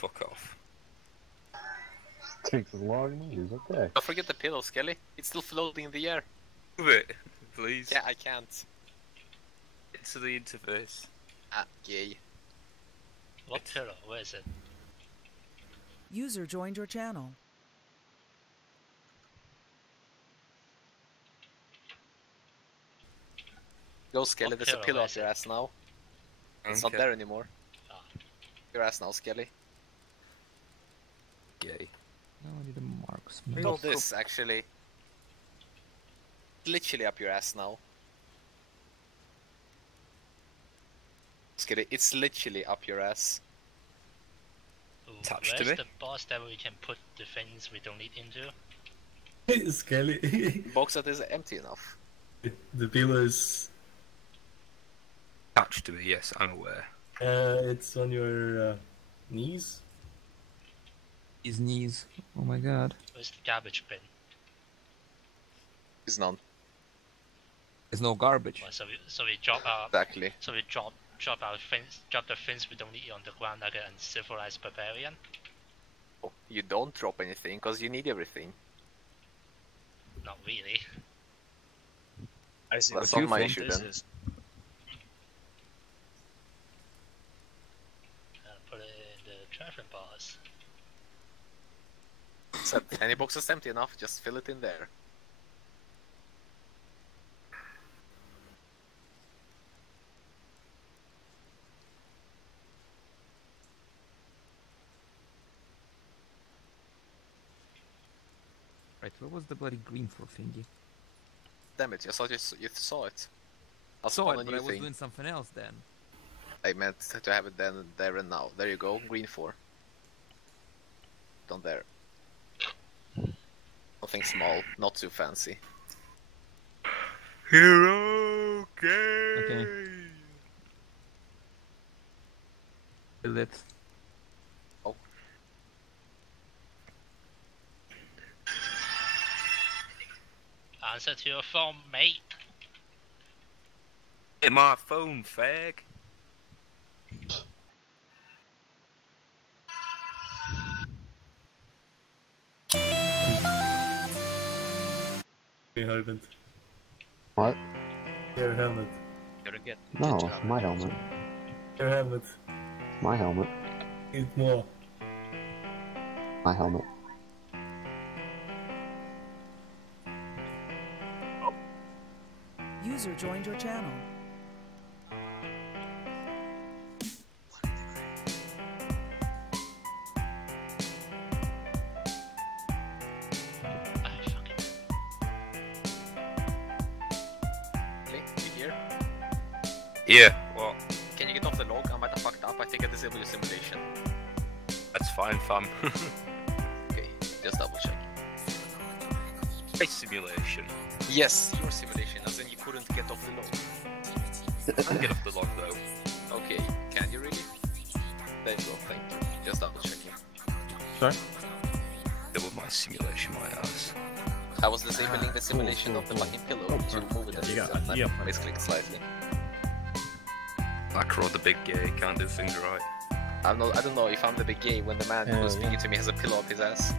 Fuck off. Takes as long as it is, okay. Don't forget the pillow, Skelly. It's still floating in the air. Move it, please. Yeah, I can't. Into the interface. Ah, yay. What pillow? Where is it? User joined your channel. Go, Skelly. What There's a pillow pillow up is your it? ass now. It's Okay. not there anymore. Ah. Your ass now, Skelly. Gay. No, I need a marksman. Feel this, actually. Literally up your ass now. Skelly, it's literally up your ass. Ooh, Touch to where's me. the box that we can put the things we don't need into? Skelly. Box that is empty enough. The pillow is. Attached to me, yes, I'm aware. It's on your knees. His knees. Oh my god. Where's the garbage bin? It's none. There's no garbage. Well, so we drop our Exactly. so we drop our things, drop the things we don't need on the ground like an uncivilized barbarian. Oh, you don't drop anything, because you need everything. Not really. I see. That's What not my you issue This then. is Put it in the traveling bars. So any box is empty enough, just fill it in there. Right, what was the bloody green for thingy? Damn it, you saw it. I'll Saw spawn it, a but new I was thing. doing something else then. I meant to have it then, there and now. There you go, green 4. Down there. Nothing small, not too fancy. Hero game! Okay. Build it. Answer to your phone, mate. Hit my phone, fag. Your helmet. What? Your helmet. gotta get. No, get my helmet. Your helmet. My helmet. Eat more. My helmet. User joined your channel. Ah, fuck it. Okay, you here? Yeah, well, Can you get off the log? I might have fucked up. I think I disabled your simulation. that's fine, fam. Okay, just double check. Space simulation. Yes, your simulation, as in you couldn't get off the log. I can get off the log though. Okay, can you really? There you go, thank you. Just double checking. Sorry? Double my simulation, my ass. I was disabling the simulation of the fucking pillow to move it Yeah, and I yeah. misclicked slightly. Macro, the big gay, can't do things right. I don't know if I'm the big gay when the man who's speaking to me has a pillow up his ass.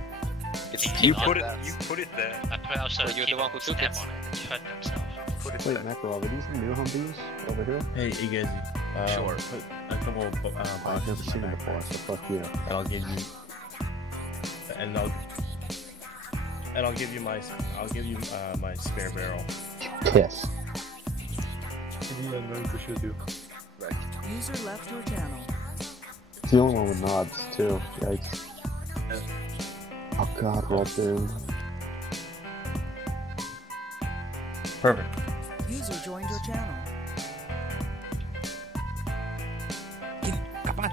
It's You keep put it. that. You put it there. I put also Well, you're the people one who took step it. on it and hurt themselves. Put it Wait, there. Macro, are these the new Humvees over here? Hey, you guys. Sure. Put a couple of I've boxes never in seen my it before, backpack, so fuck you. and I'll give you. And I'll give you my. I'll give you my spare barrel. Piss. Yeah, I'm going to shoot you. Right. User left your channel. It's the only one with knobs, too. Yikes. Oh god, roll through. Perfect. User joined your channel. Come on,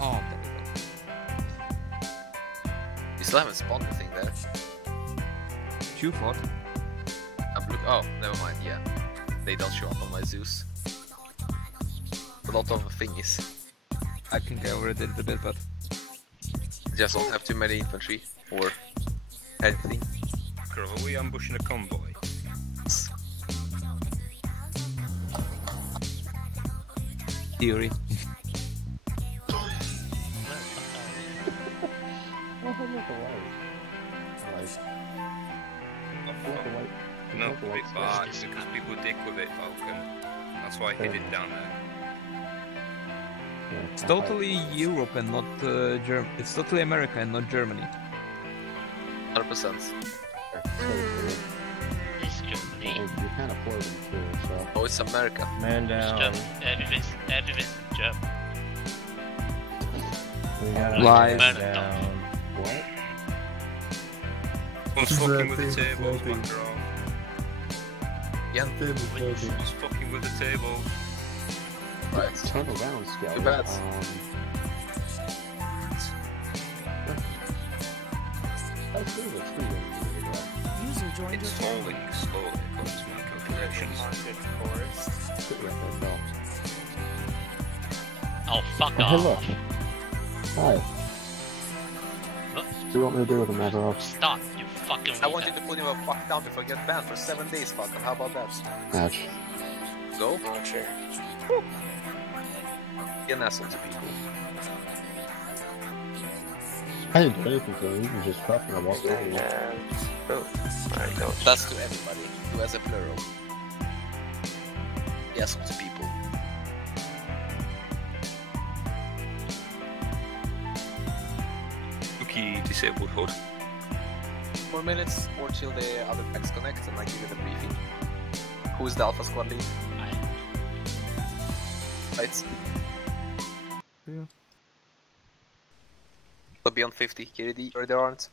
oh, there we go. You still haven't spawned the thing there. You thought? Oh, never mind, yeah. They don't show up on my Zeus. A lot of thingies. I think I already did a bit, but Just don't have too many infantry or anything. Macro, are we ambushing a convoy? theory. No, it's bad because people dick with it, Falcon. That's why I hid it down there. It's totally Europe and not Germany. It's totally America and not Germany. 100%. It's Germany. You're kind of floating too, so. Oh, it's America. Man It's down. Germany. Everything's German. We got Lies. man down. What? One's It's fucking with the table tables, floating. Macron. Again? Table floating. One's fucking with the tables. Right. Tunnel down, Skelly. Too bad. That's good. It's free. User joined It's your channel. falling slowly according to my calculations. Oh, fuck Oh, hey, look. off. Hi. What? What do you want me to do with the Makarov? Stop, you fucking I want you retard. to put him a fuck down before I get banned for 7 days, Falcon. How about that? Match. Go? Oh, sure. Be an asshole to people. I didn't do anything to him. He was just fucking. I walked away. That's to everybody, who has a plural. Be asshole to people. Spooky disabled hood. 4 minutes or till the other packs connect and I give you the briefing. Who is the Alpha Squad lead? Right. Yeah. So beyond 50, Kiridi, or there aren't?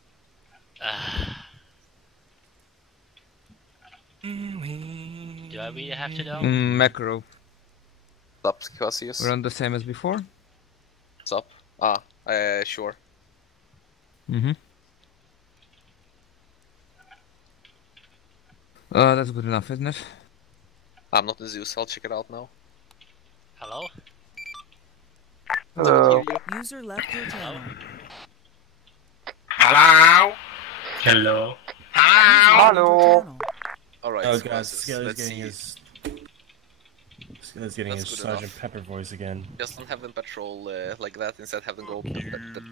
Do I really have to know? Makarov. What's up, Cassius? We're on the same as before. What's up? Sure. Mm-hmm. That's good enough, isn't it? I'm not in Zeus, I'll check it out now. Hello? Hello. User left your channel. Hello? Hello. Hello. Alright, Oh so god, let's Skelly's getting see. his. Skelly's getting That's his good Sergeant enough. Pepper voice again. Just don't have them patrol like that, instead have them go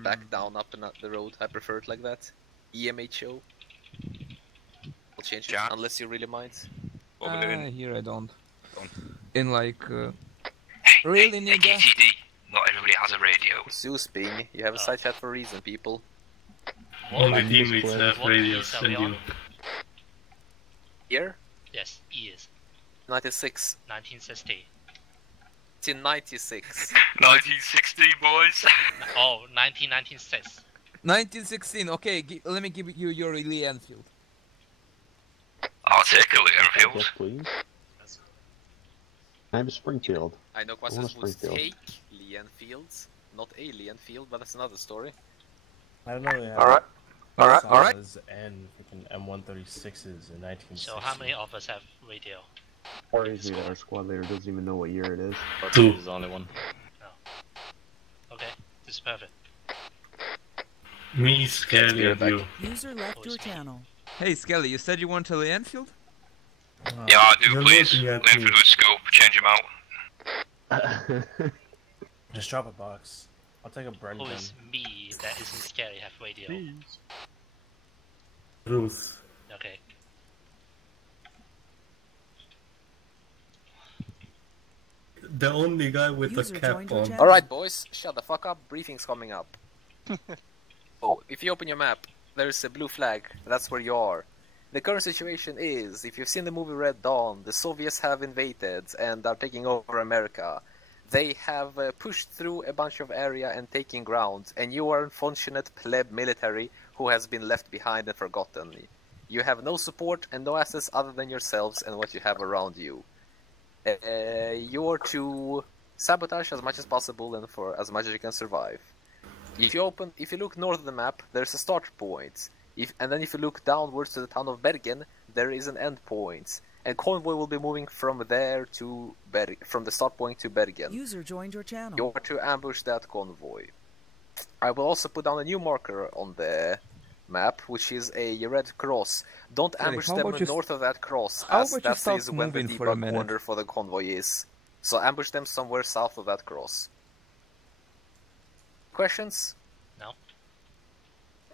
back down up and up the road. I prefer it like that. EMHO. I'll change it, Ja. unless you really mind. What we're doing? Here I don't. Don't. In like... really, nigga? GTD. Not everybody has a radio. Zeus Bing, you have a side chat for a reason, people. Only What? teammates have What radios piece are we and on? you. Here? Yes, years. 96. 1960. 1996. 1960, boys. Oh, 1996. 1916, okay, let me give you your Lee Enfield. I'll take a Leonfield. Yes, please. I'm Springfield. I know I want Quassus a would Springfield. take Leon Fields, not a Leon Field, but that's another story. I don't know. They have Alright. Alright. And freaking M136s in 1960. So how many of us have radio? Crazy that our squad leader doesn't even know what year it is. Two. There's only one. Okay, this is perfect. Me Skelly and you. User left your channel. Hey Skelly, you said you want a Lee Enfield? Yeah, I do, You're please. looking at Leonfield me. with scope, change him out. Just drop a box. I'll take a Brendan. Who is me that isn't scary have radio? Ruth. Okay. The only guy with User a cap joined your on. channel. Alright, boys, shut the fuck up. Briefing's coming up. Oh, if you open your map, there's a blue flag. That's where you are. The current situation is, if you've seen the movie Red Dawn, the Soviets have invaded and are taking over America. They have pushed through a bunch of area and taking ground, and you are unfortunate pleb military who has been left behind and forgotten. You have no support and no assets other than yourselves and what you have around you. You are to sabotage as much as possible and for as much as you can survive. If you look north of the map, there's a start point. And then if you look downwards to the town of Bergen, there is an end point. And convoy will be moving from there to from the start point to Bergen. User joined your channel. You are to ambush that convoy. I will also put down a new marker on the map, which is a red cross. Don't Hey, ambush how them about you north of that cross, how as about you that stop is when the moving for a debug minute? corner for the convoy is. So ambush them somewhere south of that cross. Questions? No.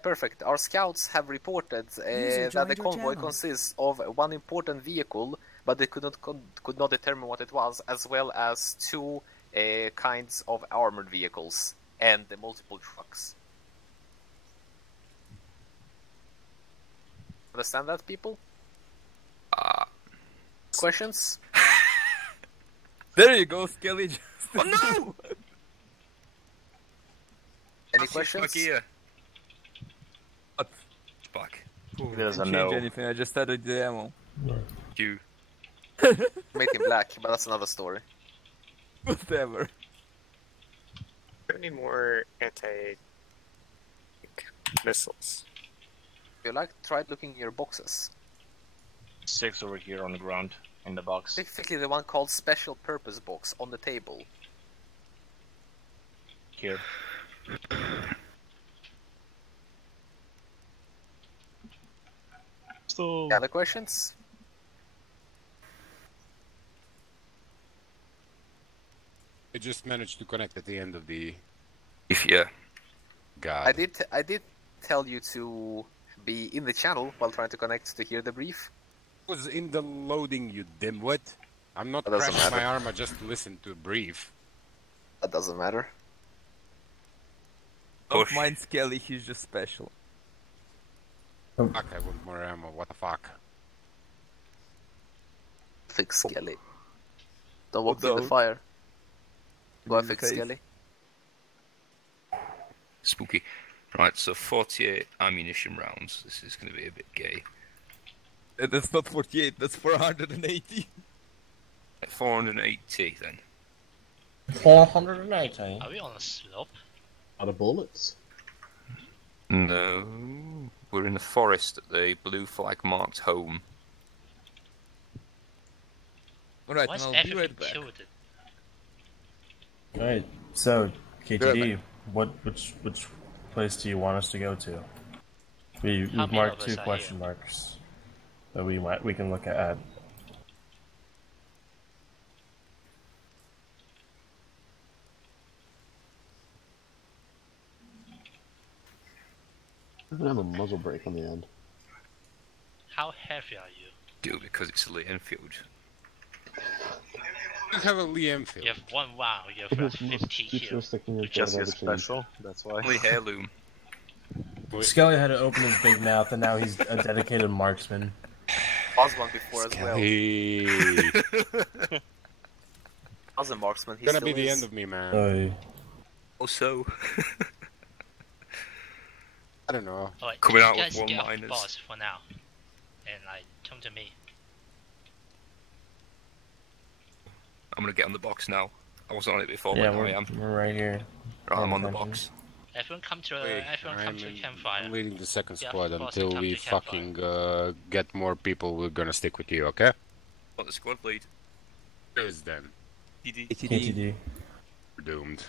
perfect. Our scouts have reported User that the joined your convoy channel. consists of one important vehicle, but they could not determine what it was, as well as two kinds of armored vehicles and the multiple trucks. Understand that, people? Questions? There you go, Skelly. Oh no! Any That's just my questions? gear. What? Back. There's a Didn't change no. anything, I just added the ammo. You. Made him black, but that's another story. Whatever. Any more missiles? If you like, try looking in your boxes. 6 over here on the ground in the box. Specifically the one called Special Purpose Box on the table. Here. So Any other questions? I just managed to connect at the end of the If yeah. God. I did tell you to be in the channel while trying to connect to hear the brief. Was in the loading, you dimwit. I'm not That doesn't crashing my matter. armor just to listen to a brief. That doesn't matter. Don't Push. mind Skelly, he's just special. Fuck, I want more ammo. What the fuck? Fix Skelly. Don't walk Oh, through the no. fire. Go In and the fix face. Skelly. Spooky. Right, so 48 ammunition rounds. This is going to be a bit gay. That's not 48, that's 480. 480 then. 480. Are we on a slope? Out of bullets. No. We're in the forest at the blue flag marked home. Alright, Why's and I'll be everything right back. killed? Alright, so KTD, Good. which place do you want us to go to? We've How many marked of 2 us are question here? marks that we can look at. Doesn't have a muzzle brake on the end. How heavy are you? Do because it's a Lee Enfield. You have a Lee Enfield. You have 1 wow, you have It's 50 just here. sticking in just front get of everything. special. That's why. Only heirloom. Skelly had to open his big mouth, and now he's a dedicated marksman. Was one before as well. Hey. Was a marksman. He Gonna still be the is. end of me, man. Oy. Also, I don't know. Alright, Coming you out with guys one get off the minus. boss for now. And like, come to me. I'm going to get on the box now. I wasn't on it before, Yeah, but now I am. we're right here. Right, I'm on the attention. box. Everyone come to Wait, everyone come to campfire. I'm leading the second Yeah, squad boss, until come we to campfire. fucking get more people. We're gonna stick with you, okay? What the squad lead? Cheers then. DD. KTD. We're doomed.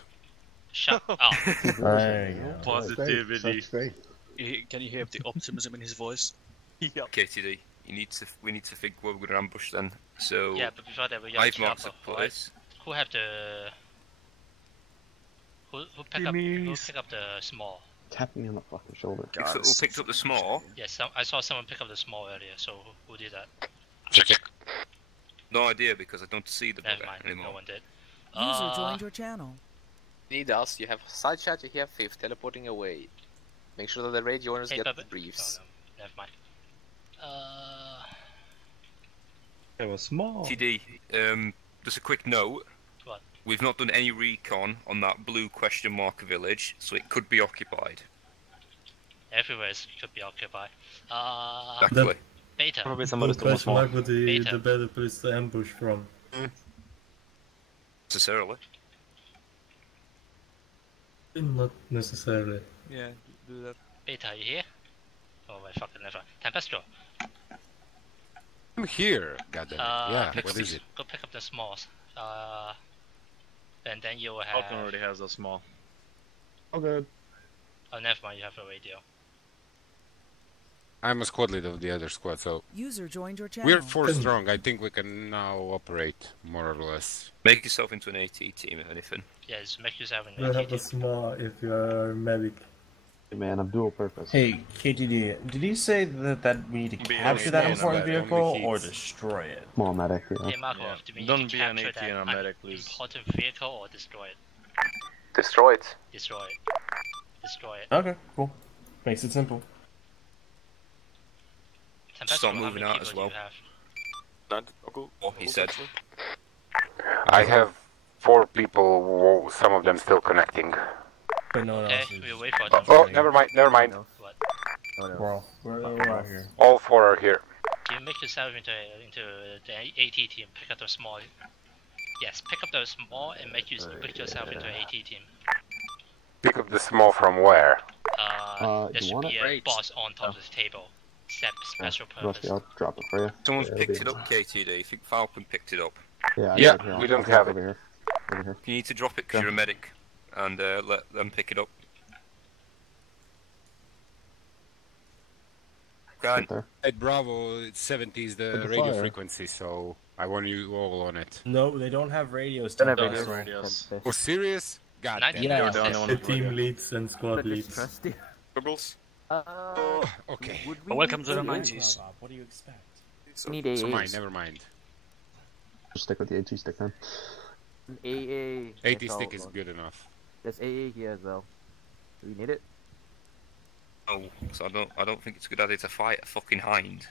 Shut up. There you go. Positivity. Such faith. Can you hear the optimism in his voice? KTD. We need to think where we're going to ambush then. So, Yeah, but before that we got I've marked chopper, a right? place. Who have the who pick up the small? Tap me on the fucking shoulder. Who picked up the small? Yes, I saw someone pick up the small earlier. So who did that? No idea because I don't see the Never bugger mind, anymore. no one did. User joined your channel. Need us. You have side chat. You have fifth teleporting away. Make sure that the raid joiners Hey, get Bubba. the briefs. Oh, no, never mind. It was small. TD, just a quick note. What? We've not done any recon on that blue question mark village, so it could be occupied. Everywhere could be occupied. Exactly. Beta. Probably somebody stole Question small. mark would be Beta. the better place to ambush from. Necessarily. Not necessarily. Yeah, do that. Beta, are you here? Oh my fucking never. Tempestro. I'm here. Goddamn it. Yeah. pick What up is the- it? Go pick up the smalls. And then you will have. Falcon already has a small. Oh, good. Oh, never mind. You have a radio. I'm a squad leader of the other squad, so User joined your channel. we're 4 strong. I think we can now operate more or less. Make yourself into an AT team if anything. Yes, make yourself an You have a AT. small if you are a medic. Man, I'm dual purpose. Hey, KTD, did he say that we need to capture that important vehicle or destroy it? Small medic, yeah. Hey, Markov, do we need Don't to be an capture AT that and a medic, please. important vehicle or destroy it? Destroy it. Destroy it. Destroy it. Okay, cool. Makes it simple. Start How moving many out people as do you well. have? Oh, he said. I have 4 people, some of them still connecting. But no one Okay, else is. we'll wait for them. Oh, never mind. What? Bro, we're out here. All 4 are here. Can you make yourself into the AT team? Pick up the small. Yes, pick up the small and make yourself into an AT team. Pick up the small from where? There should be a box on top of the table. Special purpose. Rusty, I'll drop it for you. Someone's Yeah, picked it'll it up, KTD. I think Falcon picked it up. Yeah, Yeah, here. we don't I'll have over it. here. Over here. You need to drop it because Yeah. you're a medic, and let them pick it up. Go on. Right there. At Bravo, 70 is the With the radio fire. frequency, so I want you all on it. No, they don't have radios. Don't have to radios. Radios. Oh, serious? God 19 damn. Yeah. You're the only one The with team radio. leads and squad leads. Bubbles. Okay. Welcome to the 90s. What do you expect? Need So AA. mine, never mind. Just stick with the AT stick then. AA. 80 stick is good enough. There's AA here as well. Do we need it? Oh, so I don't think it's a good idea to fight a fucking hind.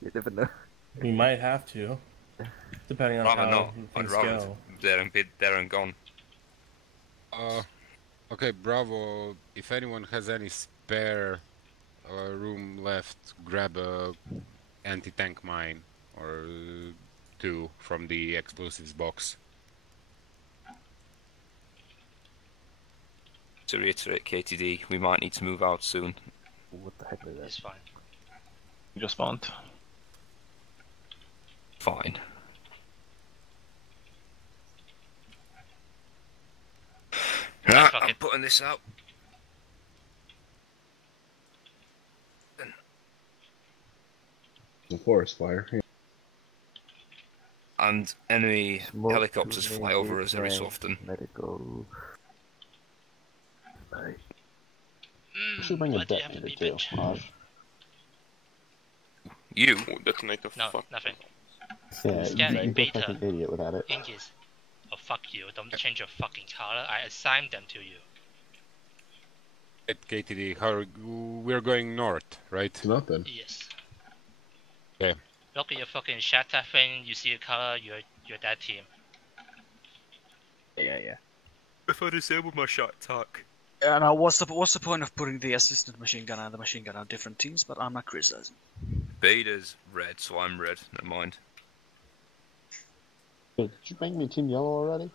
You never know. We might have to, depending on Rather how not. I'd things rather go. there and gone. Okay, Bravo, if anyone has any spare room left, grab a anti-tank mine or 2 from the explosives box. To reiterate, KTD, we might need to move out soon. What the heck is that? It's fine. You just spawned. Fine. Right, fuck I'm it. putting this out. The forest fire. And enemy Smoke helicopters to fly over us every so tank, often. Medical. Right. We should bring a Why do you have to detonator be too. bitch? You? Detonator. No, nothing. Yeah, Scanning you look beta. like an idiot without it. Inches. Oh, fuck you. Don't change your fucking color. I assigned them to you. At KTD, we're going north, right? Nothing. Yes. Okay. Look at your fucking shatter thing. You see a color. You're that team. Yeah. If I disable my shot attack. Now, what's the point of putting the assistant machine gun and the machine gun on different teams? But I'm not criticizing. Beta's red, so I'm red. Never mind. Hey, did you make me team yellow already?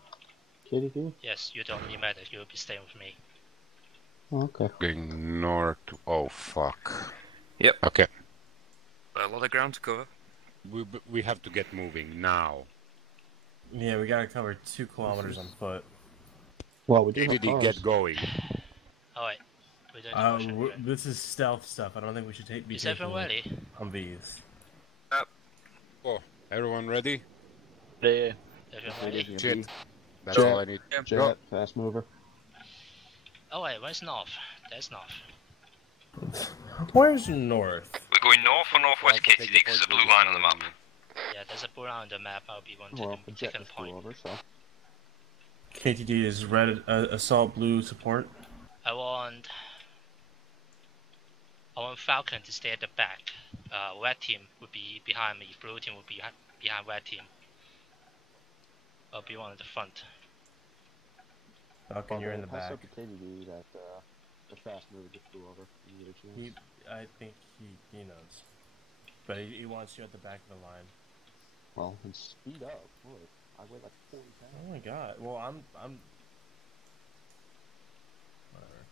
KDD? Yes, you don't need medic. You'll be staying with me. Oh, okay. Going north. Oh, fuck. Yep. Okay. A lot of ground to cover. We have to get moving now. Yeah, we gotta cover 2 kilometers on foot. Well, we do have KTD, cars. get going. Alright. We're doing the motion anyway. This is stealth stuff. I don't think we should be Is everyone taking ready? Humvees. Oh, everyone ready? Yeah. Everyone ready? Shit. That's Jet. all I need. Jet, fast mover. Oh wait, where's north? There's north. Where's north? We're going north or northwest, KTD, because there's a blue line on the map. Yeah, there's a blue line on the map. I'll be one Well, the to jet the just point. flew over, so. KTD is red, assault blue support. I want Falcon to stay at the back. Red team would be behind me. Blue team would be behind red team. I'll be one at the front. Falcon, you're in the Pass back. up to KDD that the fast mover just flew over. You get a chance. I think he knows. But he wants you at the back of the line. Well, then speed up. Look, I weigh like 40 pounds. Oh my god. Well, I'm... Whatever.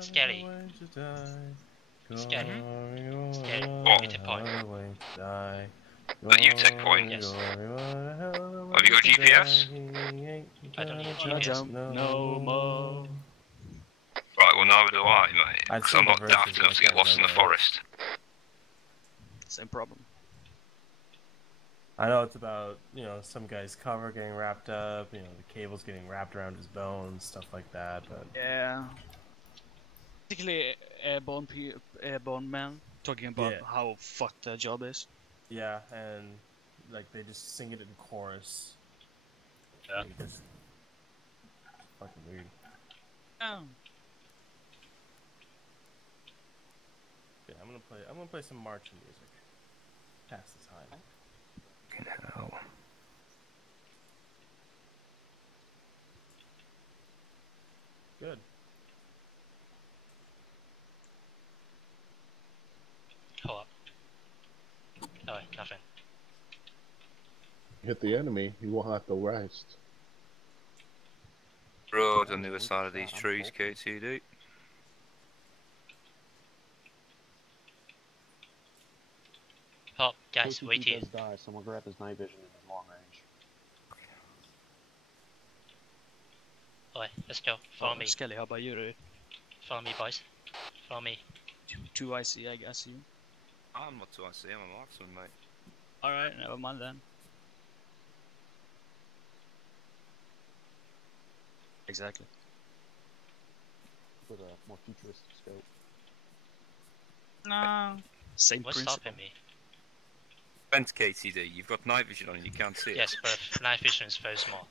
Scary. Scary. Scary. Get the point. That you take point? Yes. Have you got GPS? I don't need GPS. No more. Right, well neither do I, mate. I'd Because say I'm not the daft verses enough to like get lost in the that, forest. Same problem. I know it's about, you know, some guy's cover getting wrapped up, you know, the cable's getting wrapped around his bones, stuff like that, but... Yeah. Particularly airborne men talking about how fucked their job is. Yeah, and, like, they just sing it in chorus. Yeah. Like, just... fucking weird. Oh. Yeah, I'm gonna play some marching music. Pass the time. Fucking hell. Good. Hold up. Oh, wait, nothing. Hit the enemy, you won't have to rest. Road on the other side of these trees, KTD. Oh, guys, wait here. Die. Someone grab his night vision in his long range. Alright, let's go. Follow me. Skelly, how about you, dude? Follow me, boys. Follow me. Two IC, I guess you. I'm not too IC, I'm a marksman, mate. Alright, never mind then. Exactly. With a more futuristic scope. No. Same What's principle. stopping me? Vent KTD, you've got night vision on and you can't see it. Yes, but night vision is very small.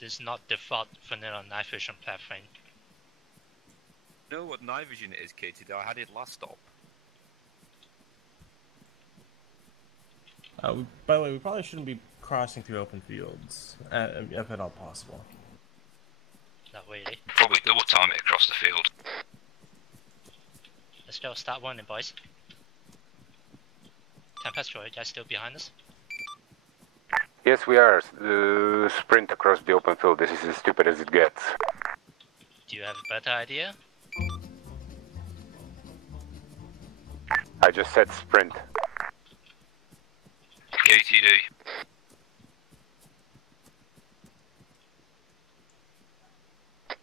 This is not default vanilla night vision platform. You know what night vision is, KTD? I had it last stop. By the way, we probably shouldn't be crossing through open fields, if at all possible. Not really. Probably double time it across the field. Let's go, start running, boys. Tempest, are you guys still behind us? Yes, we are. Sprint across the open field. This is as stupid as it gets. Do you have a better idea? I just said sprint. KTD.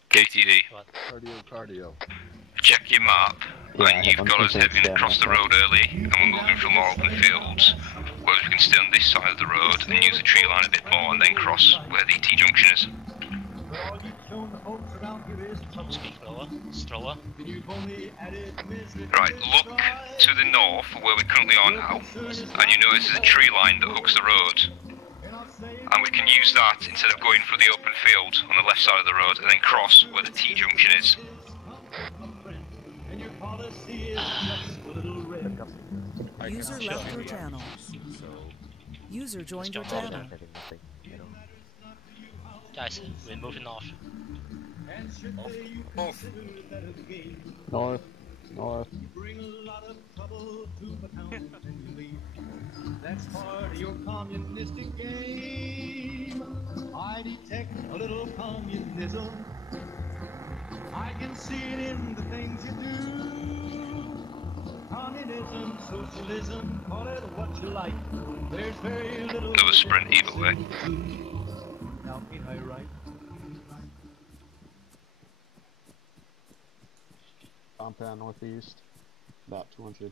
KTD. What? Cardio. Check your map, and you've got us heading across the road early, and we're moving from more open fields. Whereas we can stay on this side of the road and use the tree line a bit more, and then cross where the T-junction is. Speak lower, slower. Right, look to the north where we currently are now, and you notice there's a tree line that hooks the road. And we can use that instead of going through the open field on the left side of the road, and then cross where the T-junction is. User left your channel. User joined your channel. Guys, we're moving off. Off. North. North. That's part of your communistic game. I detect a little communism. I can see it in the things you do. Communism, socialism, call it what you like. There's very little. There was sprint either way. Now, ain't I right? Compound northeast. About 200.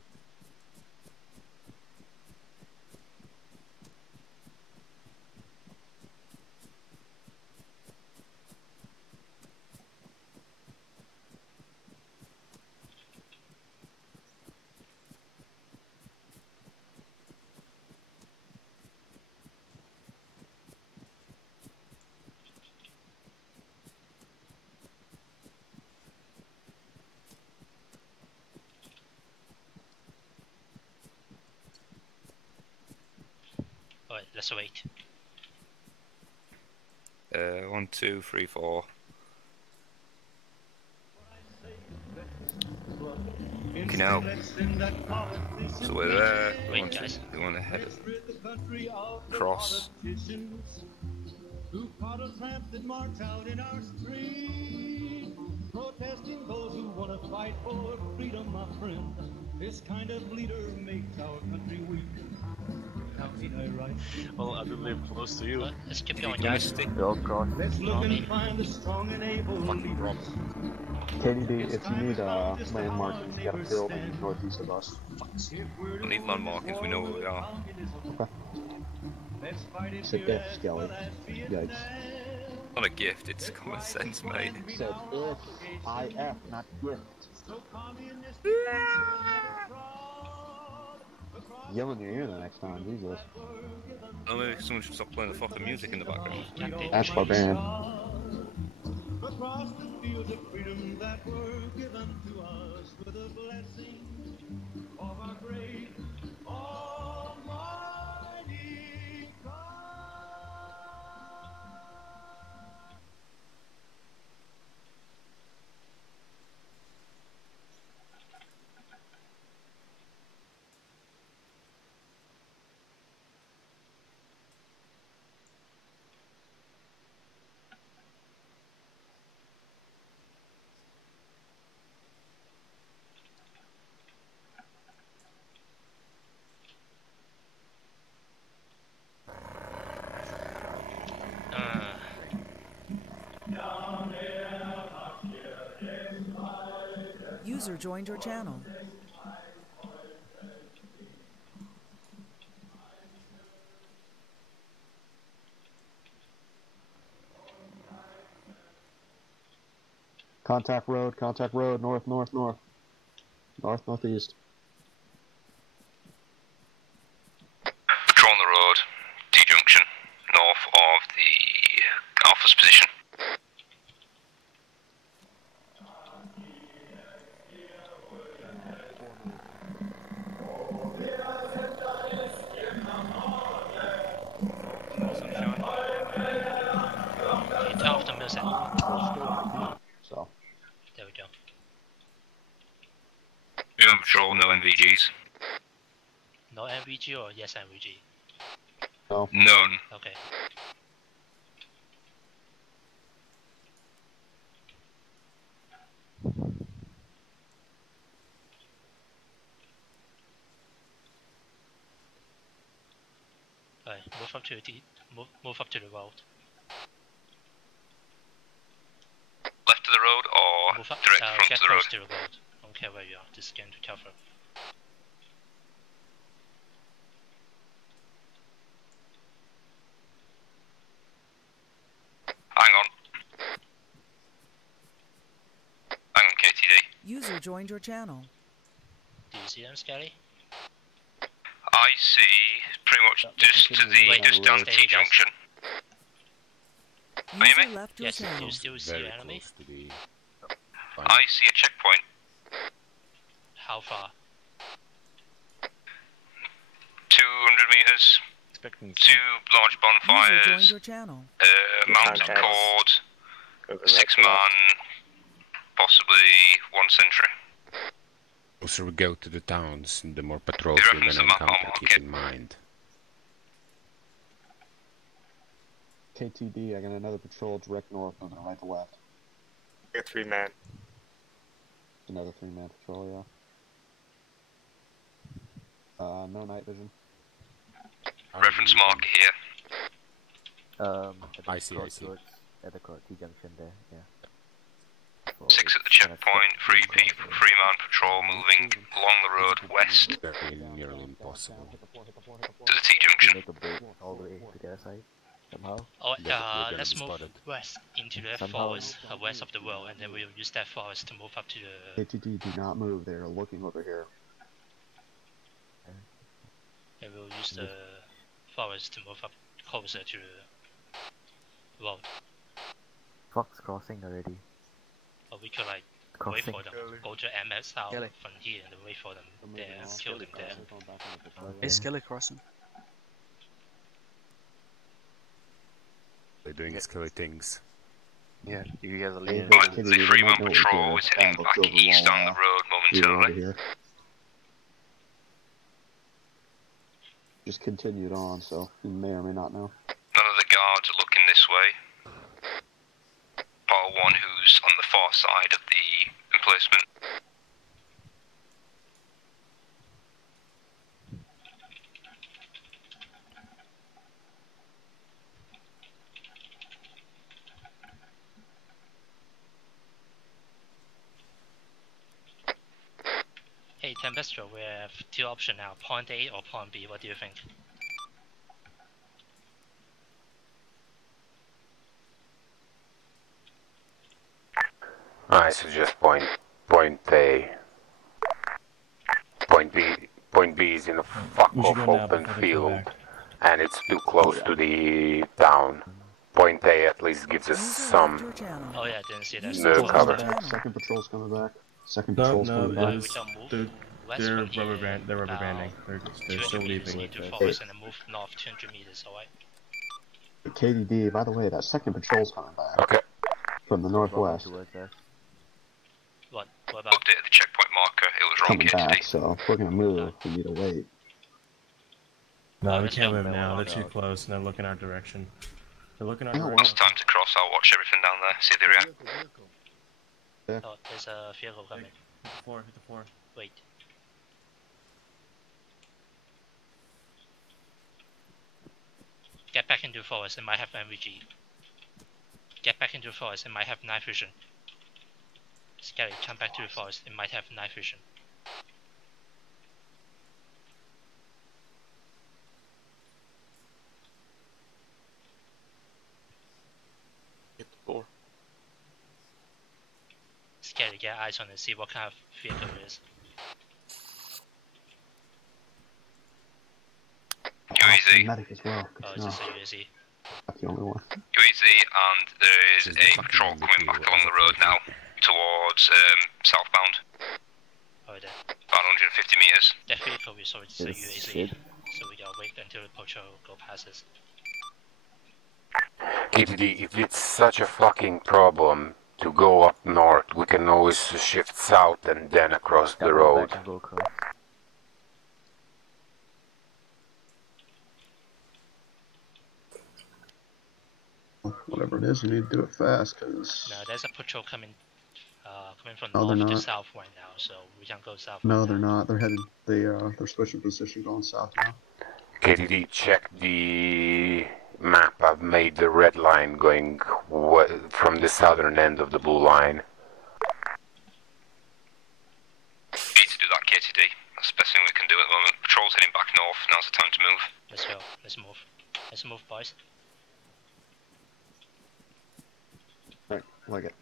Alright, let's wait. 1, 2, 3, 4. Okay, now. So we're there. We want to head across. Who caught us tramps that march out in our street, protesting those who want to fight for freedom, my friend. This kind of leader makes our country weak. Well, I do live close to you. Let's keep going, guys. Go cross. Let's look and find the strong and able. Fucking problem. KDD, if you need land markings, you got a building northeast of us. We need land markings, we know where we are. Okay. Sit there, Skelly. Yikes. Not a gift, it's common sense, mate. Said if, IF, not gift. Yell in your ear the next time, Jesus. Oh, maybe someone should stop playing the fucking music in the background. That's barbarian. Across the fields of freedom that were given to us with a blessing of our great Almighty God. User joined your channel. Contact road, north, north, north. North, northeast. Patrol on the road, T-junction, north of the Alpha's position. Okay, turn off the music. So. There we go. You're on patrol, no NVGs. No NVG or yes NVG? No. None. Okay. Alright, move up to the move up to the road. Left of the road or Move up, direct front get of the close road? to the road. Don't care where you are, just get into cover. Hang on. Hang on, KTD. User joined your channel. Do you see them, Skelly? I see pretty much just to the, just down the T-junction. Are you User me? left your Yes, channel. you still see your enemy? I see a checkpoint. How far? 200 meters. Expecting Two large User joined bonfires. your channel. Mounted cord. 6 man. Possibly 1 sentry. The closer we go to the towns, the more patrols You we're reference gonna the map, encounter, I'll keep mark in mind. KTD, I got another patrol direct north, moving right to left. A 3-man. Another 3-man patrol, yeah. No night vision. Reference marker here. At see. At the T-junction there, yeah. 6 at the checkpoint, 3 people, 3-man patrol moving along the road west to Very nearly impossible. the T-junction. Make a break all the way to the other side somehow. Oh, We're gonna let's be move spotted. west into the Somehow. forest, west of the world, and then we'll use that forest to move up to the. KTD, do not move. They're looking over here. And we'll use the forest to move up closer to the road. Fox crossing already. Or we could like wait for them, go to MS out Kelly. from here and then wait for them there, kill them there. Is Skelly crossing? They're doing scary things. Yeah, you guys are leading. Right, the 3-man patrol is heading back east down the road momentarily. Just continued on, so you may or may not know. None of the guards are looking this way. Bar 1 who's on the far side of the emplacement. Tempestor, we have two options now, point A or point B. What do you think? I suggest point A. Point B is in a fuck We should off go now open before they come field, back. and it's too close to the town. Point A at least gives us some Oh yeah, I didn't see that. cover. Second patrol's coming back. Second No, patrol's no, coming back. they're rubber band. They're rubber banding. They're still 200 meters leaving. into the forest and then move north 200 meters. Alright. KDD, by the way, that second patrol's coming back. Okay. From the northwest. What about? Updated the checkpoint marker. It was wrong, Coming KTD. back, so if we're gonna move, we need to wait. No, we can't move now. They're too close and they're looking our direction. They're looking our Once direction. time to cross, I'll watch everything down there, see if they react. Oh, there's a vehicle coming. Hit the floor, hit the floor. Wait. Get back into the forest, it might have MVG. Get back into the forest, it might have night vision. Scary, come back to the forest, it might have night vision. Hit the floor. Scary, get eyes on it, see what kind of vehicle it is. UAZ. Medic as well. Oh, it's just a UAZ. That's the only one. UAZ, and there is a patrol coming back along the road now towards southbound. Oh, there. About 150 meters. That vehicle we saw is a This UAZ, shit. so we gotta wait until the patrol go past us. KTD, if it's such a fucking problem to go up north, we can always shift south and then across the road. Back and go across. Whatever it is, we need to do it fast, cause... No, there's a patrol coming from No, they're north to not. south right now, so we can go south. No, they're not. They're headed. They're switching position, going south now. KTD, check the map. I've made the red line going from the southern end of the blue line. Need to do that, KTD. That's the best thing we can do at the moment. Patrol's heading back north. Now's the time to move. Let's go. Let's move. Let's move, boys. Right, like it.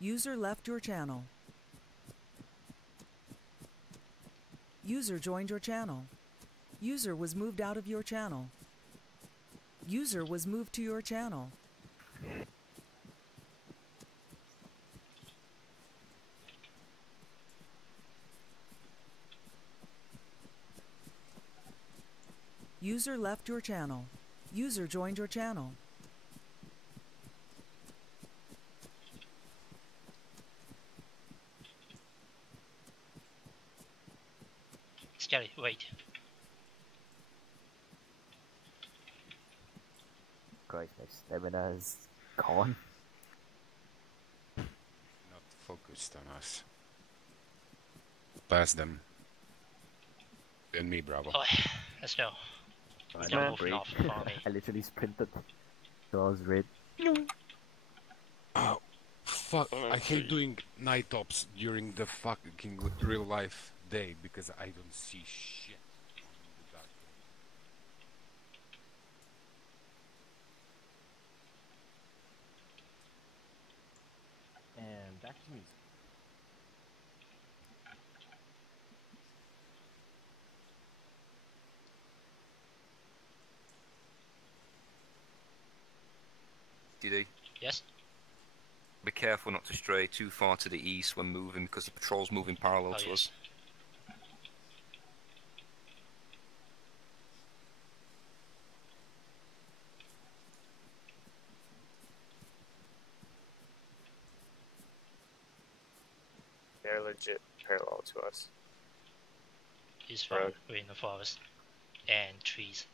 User left your channel. User joined your channel. User was moved out of your channel. User was moved to your channel. User left your channel. User joined your channel. Scary, wait. Christ, my stamina is gone. Not focused on us. Pass them. And me, Bravo. Oh, let's go. I Don't don't move break. north for me. I literally sprinted. So I was red. Oh, fuck. I hate doing night ops during the fucking real life day because I don't see shit in the dark. And back to music. DD. Yes? Be careful not to stray too far to the east when moving because the patrol's moving parallel to us. they're legit parallel to us. He's fine. We're in the forest and trees.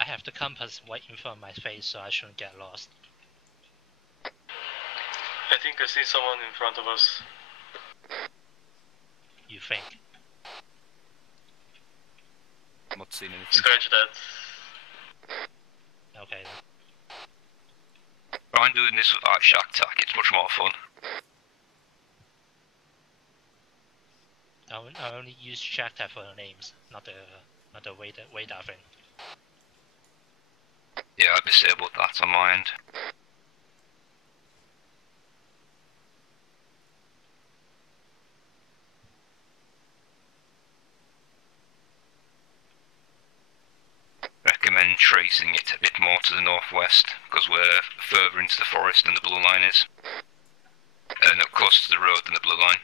I have the compass right in front of my face, so I shouldn't get lost. I think I see someone in front of us. You think? I'm not seeing anything. Scratch that. Okay then. I'm doing this without Shack Tack, it's much more fun. I only use Shack Tack for the names, not the radar thing. Yeah, I disabled that on my end. Recommend tracing it a bit more to the northwest, because we're further into the forest than the blue line is. And closer to the road than the blue line.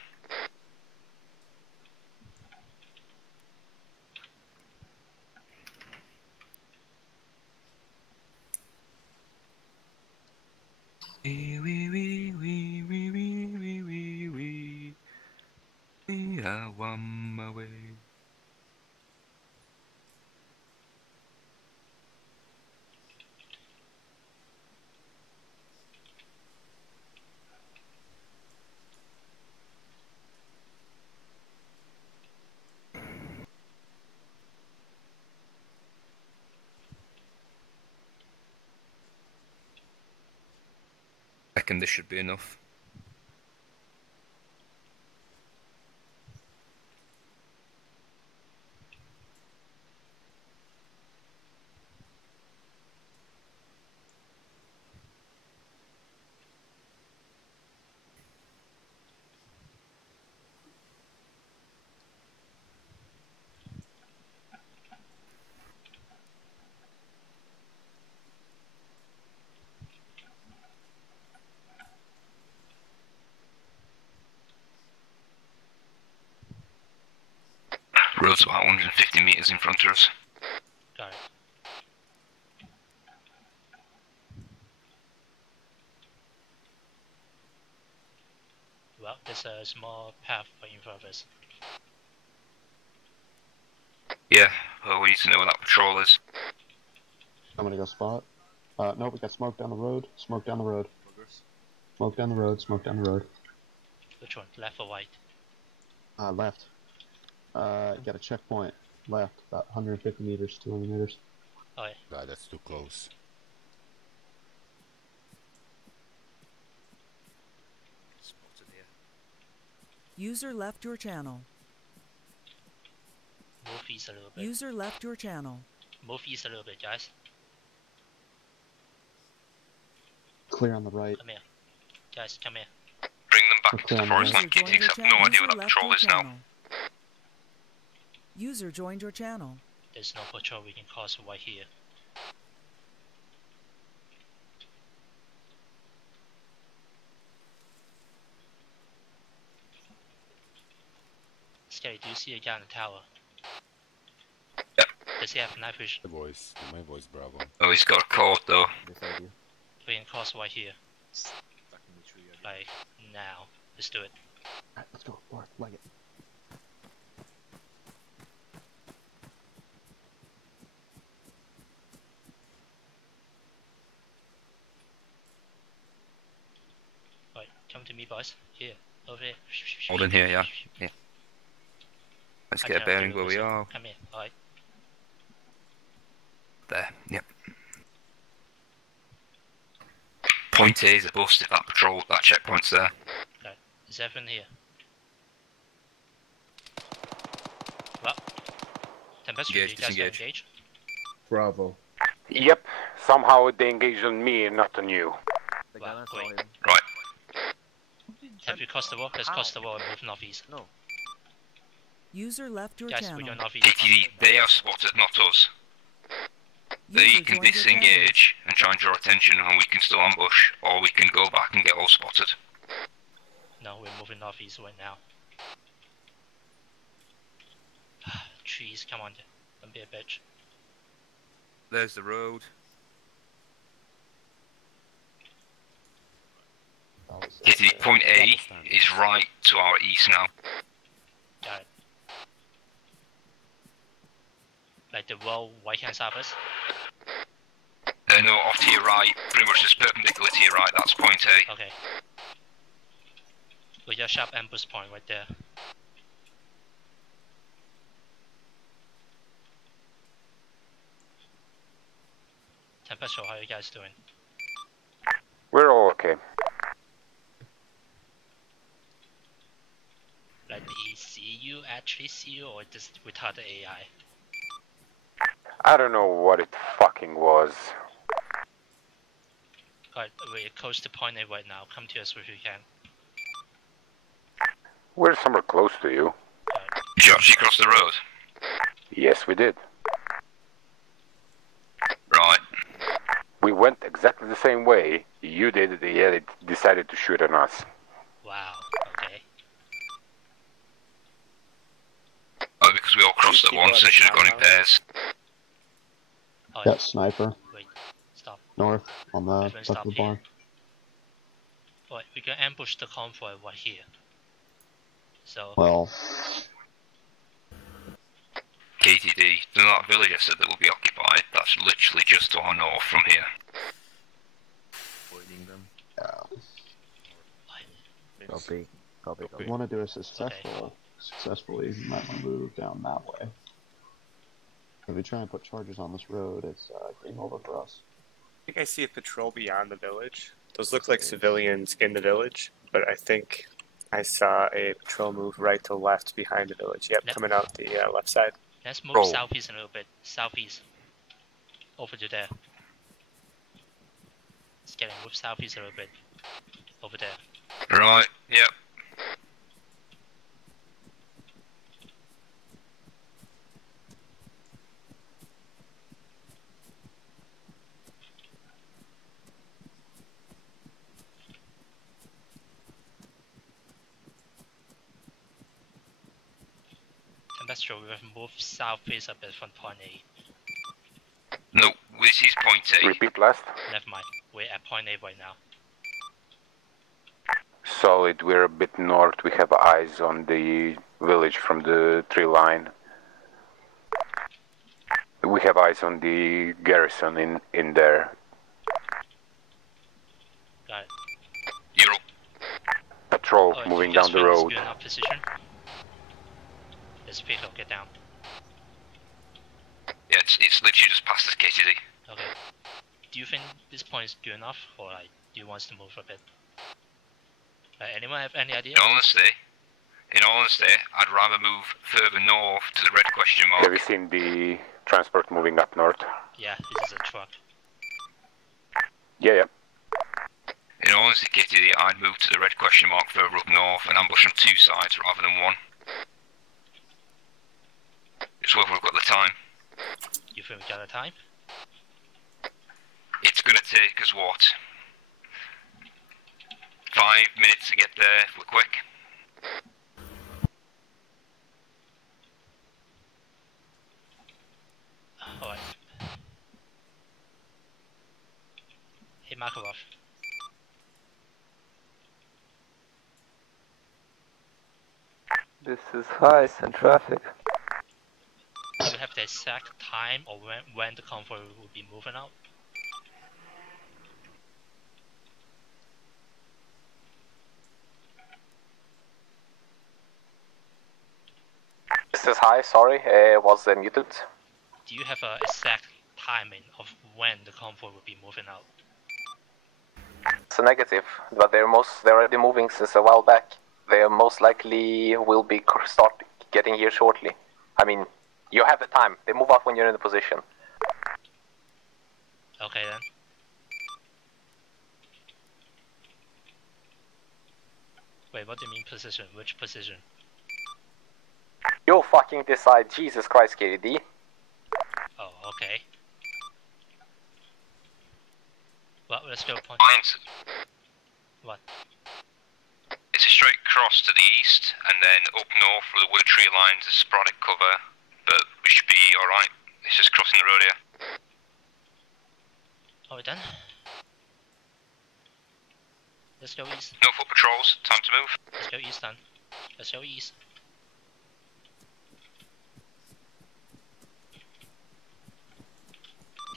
We are one away. I reckon this should be enough. Road's about 150 metres in front of us. Got it. Well, there's a small path right in front of us. Yeah, well, we need to know where that patrol is. I'm gonna go spot. No, we got smoke down the road. Smoke down the road. Smoke down the road. Smoke down the road. Which one? Left or right? Left. Got a checkpoint. Left. About 150 meters, 200 meters. Oh yeah. God, that's too close. Spotted here. User left your channel. Move east a little bit. User left your channel. Move east a little bit, guys. Clear on the right. Come here. Guys, come here. Bring them back Okay, into the I'm forest ready. line. Kitty, have no idea where that patrol is now. User joined your channel. There's no patrol we can cross right here. Scary, do you see a guy in the tower? Yep. Does he have knife vision? My voice, Bravo. Oh, he's got a cord though. Yes, I do. We can cross right here. Like, now. Let's do it. Alright, let's go. Forward. Leg it. Right, come to me, boys. Here, over here. Hold in here, yeah. Yeah. Let's I get a can't bearing do where this. we are. Come here, alright. There, yep. Point A is a bust if that patrol, that checkpoint's there. Okay, is everyone here? Well, Tempest, do you Engage, guys want to disengage. engage? Bravo. Yep. Somehow they engaged on me and not on you. Well, great. Right. Have you crossed the wall? Let's cross the wall and move northeast. No. User left your Guys, channel. we're going northeast. KTV, they are spotted, not us. They User can joined your channel. disengage and try and draw attention and we can still ambush, or we can go back and get all spotted. No, we're moving northeast right now. Trees, come on, don't be a bitch. There's the road. Kitty, point A is right to our east now. Got it. Like the wall right hand side of us? No, off to your right, pretty much just perpendicular to your right, that's point A. Okay. We got a sharp ambush point right there. Tempest, how are you guys doing? We're all okay. Like, did he see you, actually see you, or just without the AI? I don't know what it fucking was. Alright, we're close to point A right now. Come to us if you can. We're somewhere close to you. Did you actually cross the road? Yes, we did. Right. We went exactly the same way you did, yet it decided to shoot on us. Wow, okay. Oh, because we all crossed at once and should have gone in pairs. Oh, Got sniper. Wait, stop. North on the Everyone top stop of the here. barn. Alright, we can ambush the convoy right here. So, Well, KTD, there's not a village I said that will be occupied, that's literally just to our north from here. Avoiding them. Copy. if you want to do a successfully, you might want to move down that way. If we try and put charges on this road, it's game over for us. I think I see a patrol beyond the village. Those look like civilians in the village, but I think I saw a patrol move right to left behind the village. Yep, coming out the left side. let's move southeast a little bit. Southeast. Over to there. Let's get move southeast a little bit. Over there. Right, yep. Tempest, we have moved southeast a bit from point A. No, this is point A. Repeat last. Never mind. We're at point A right now. Solid, we're a bit north. We have eyes on the village from the tree line. We have eyes on the garrison in there. Got it. You're up. Patrol Alright, moving you guys down the feel it's road. good enough position? Let's pick up, get down. Yeah, it's literally just past this KTD. Okay. Do you think this point is good enough, or like, do you want us to move a bit? Anyone have any idea? In all honesty, I'd rather move further north to the red question mark. Have you seen the transport moving up north? Yeah, this is a truck. Yeah. In all honesty, KTD, I'd move to the red question mark further up north and ambush on two sides rather than one. It's whether we've got the time. You think we got the time? It's gonna take us what? 5 minutes to get there if we're quick. Alright. Hey Makarov. This is Heist and traffic. Do you have the exact time or when the convoy will be moving out? This is High, sorry, was muted. Do you have an exact timing of when the convoy will be moving out? It's a negative, but they're already moving since a while back. They most likely will be start getting here shortly. I mean, you have the time. They move out when you're in the position. Okay then. Wait, what do you mean position? Which position? You fucking decide, Jesus Christ, KD. Oh, okay. Well, let's go point. What? It's a straight cross to the east, and then up north where the wood tree lines is sporadic cover, but we should be alright. It's just crossing the road here. Alright then. Let's go east. No foot patrols, time to move. Let's go east then. Let's go east.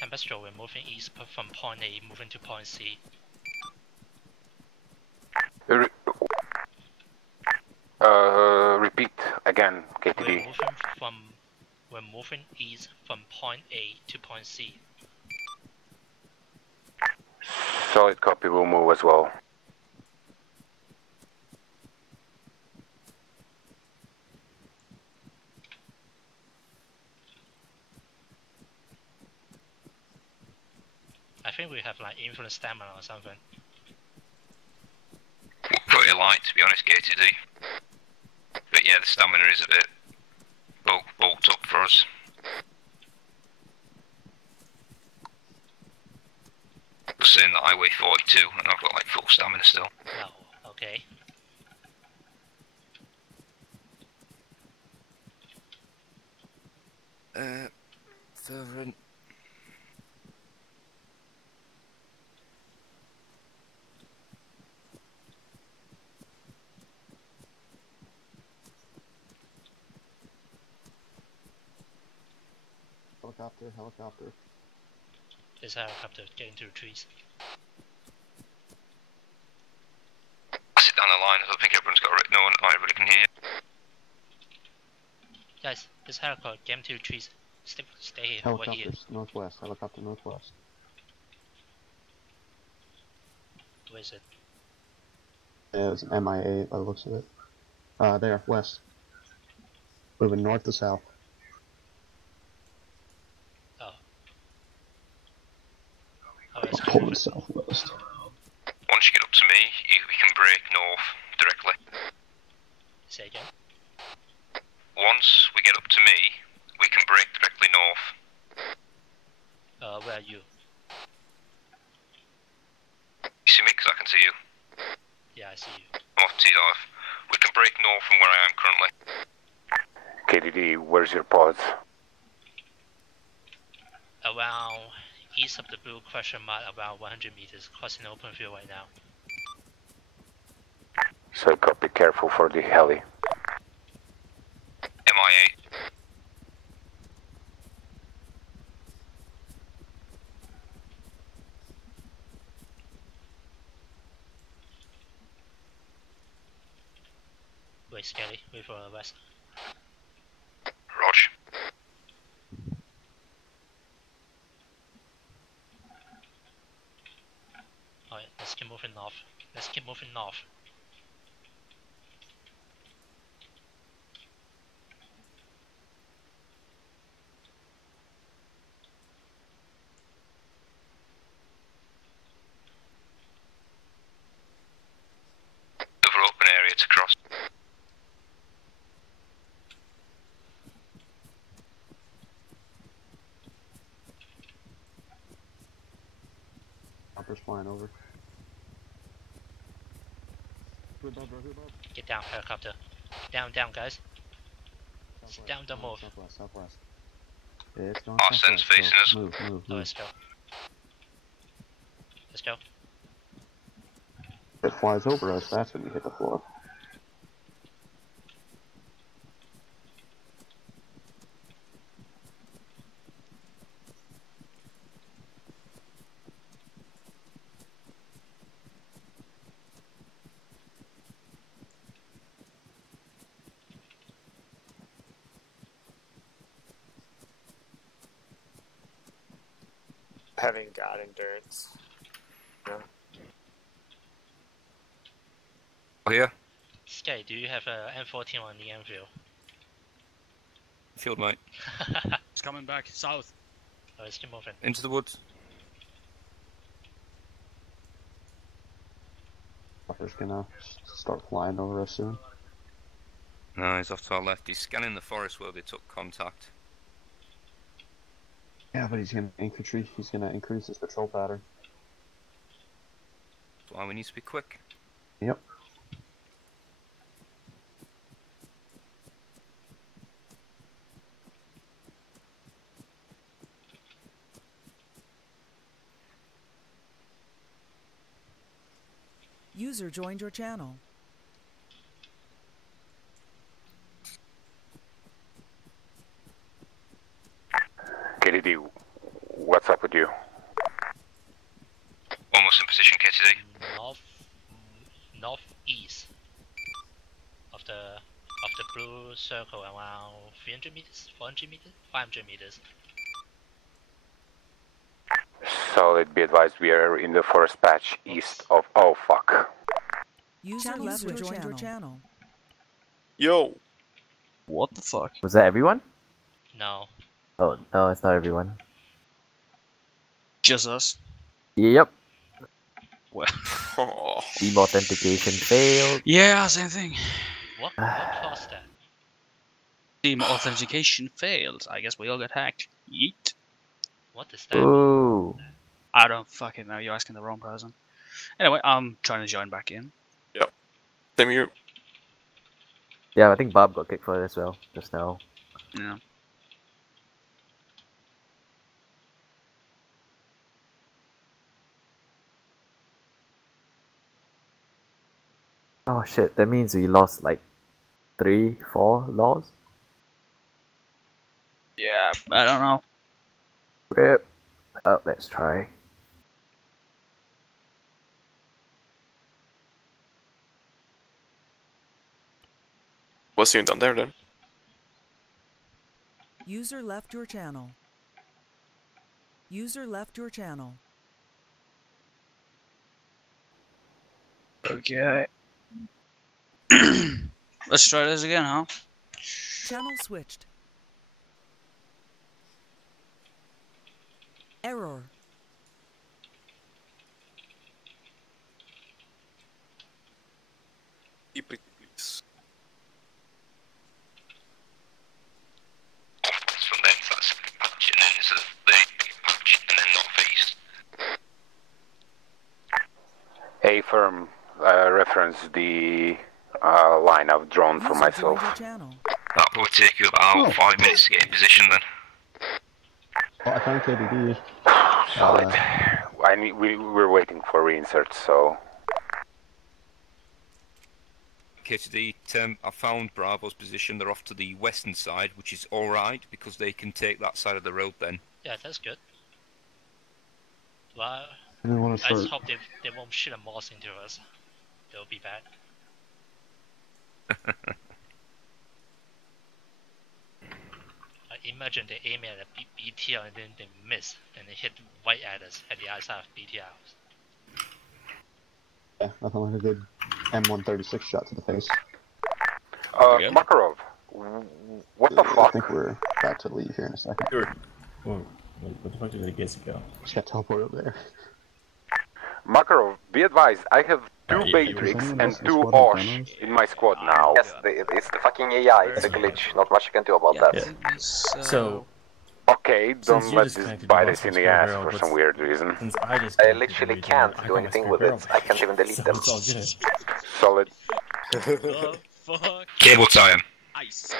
Tempestro, we're moving east from point A, moving to point C. Repeat again, KTD. We're moving east from point A to point C. Solid copy, will move as well. I think we have like infinite stamina or something. Pretty light, to be honest, KTD. But yeah, the stamina is a bit bulked up for us. We're saying that I weigh 42 and I've got like full stamina still. Oh, okay. Further in. Helicopter. There's a helicopter getting through the trees. I sit down the line, I don't think everyone's got no one, everybody can hear. Guys, this helicopter getting through the trees. Stay here, we're here. Helicopters, northwest, helicopter northwest. Where is it? Yeah, it's an MIA by the looks of it. There, west. Moving north to south. Pulling southwest. Once you get up to me, we can break north directly. Say again? Once we get up to me, we can break directly north. Where are you? You see me? Because I can see you. Yeah, I see you. I'm off to off. We can break north from where I am currently. KDD, where's your pods? Around east of the blue question mark, around 100 meters, crossing the open field right now. So copy, careful for the heli. MIA. Wait, Skelly, wait for the west. Roger. Alright, let's keep moving north. Let's keep moving north. Over open area to cross. Chopper's flying over. Get down, helicopter. Down, guys. Down, don't move. Southwest. Yeah, it's going Arsen's facing us. Move. Oh, let's go. Let's go. If it flies over us, that's when you hit the floor. Having got endurance. Yeah. Oh, yeah? Sky, do you have a M14 on the Enfield? Field, mate. It's coming back south. Oh, let's keep moving. Into the woods. Chopper's gonna start flying over us soon. No, he's off to our left. He's scanning the forest where they took contact. Yeah, but he's gonna infantry. He's gonna increase his patrol pattern. That's why we need to be quick. Yep. User joined your channel. KDD, what's up with you? Almost in position, KTD. Northeast of the blue circle, around 300 meters, 400 meters, 500 meters. Solid, be advised, we are in the forest patch east of... Oh, fuck. User left or joined your channel. Yo! What the fuck? Was that everyone? No. Oh, no, it's not everyone. Just us. Yep. Well. Team authentication failed. Yeah, same thing. What caused that? Team authentication failed. I guess we all got hacked. Yeet. What is that? Ooh. I don't fucking know. You're asking the wrong person. Anyway, I'm trying to join back in. Yep. Same here. Yeah, I think Bob got kicked for it as well, just now. Yeah. Oh shit, that means we lost like 3, 4 laws? Yeah, I don't know. Rip. Oh, let's try. What's being done there then? User left your channel. User left your channel. Okay. Let's try this again, huh? Channel switched. Error. Keep it, please. From then, so that's patch, and then it's the patch, and then northeast. A firm reference the line I've drawn for myself. That will take you about 5 minutes to get in position then. Well, I found KDD. Solid. We're waiting for reinserts, so... KTD, I found Bravo's position. They're off to the western side, which is alright, because they can take that side of the road then. Yeah, that's good. Well, I I just hope they won't shoot a moss into us. That would be bad. Imagine they aim at a BTR and then they miss, and they hit right at us at the outside of BTR. Yeah, nothing like a good M136 shot to the face. Makarov, what the fuck? I think we're about to leave here in a second. Whoa, what the fuck did the guys go? Just got teleported over there. Makarov, be advised, I have 2 Batrix and 2 Osh in my squad now. Yes, it's the fucking AI, it's a glitch, not much you can do about that. So... Okay, don't let this bite us in the ass for some weird reason. I literally can't do anything with it. I can't even delete them. Solid. Fuck. Cable time. Ice.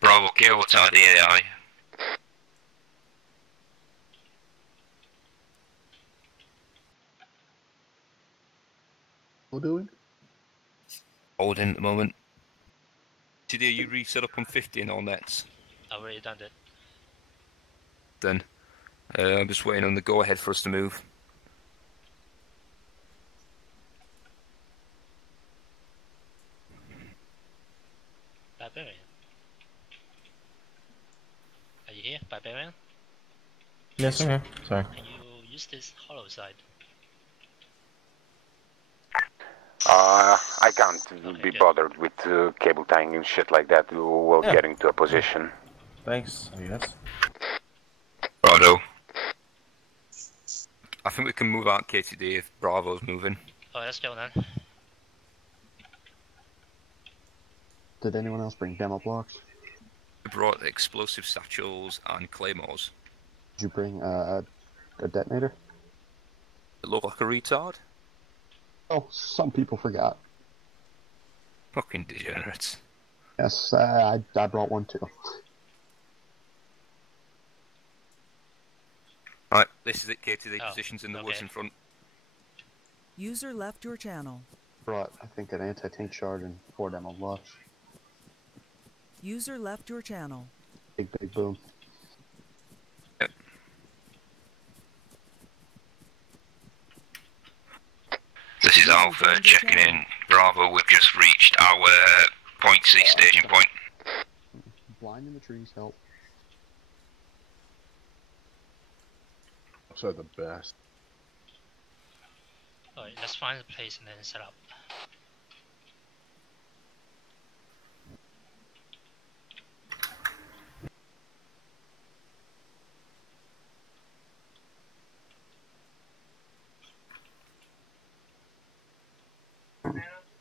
Bravo, cable tie the AI. What doing? Holding at the moment. Today you reset up on 50 in all nets. I've already done that. Then I'm just waiting on the go ahead for us to move. Barbarian. Are you here, Barbarian? Yes, sir. Sorry. Can you use this hollow side? I can't be bothered with cable tying and shit like that while getting to a position. Thanks, I guess. Righto. I think we can move out KTD if Bravo's moving. Oh, let's go then. Did anyone else bring demo blocks? We brought explosive satchels and claymores. Did you bring a detonator? It looked like a retard. Oh, some people forgot. Fucking degenerates. Yes, I brought one too. Right, this is it, KTD. Positions in the woods in front. User left your channel. Brought, I think, an anti-tank charge and 4 demo blocks. User left your channel. Big boom. Yep. This is Alpha checking in. Bravo, we've just reached our point C staging point. Blind in the trees, help. Those are the best. Alright, let's find a place and then set up.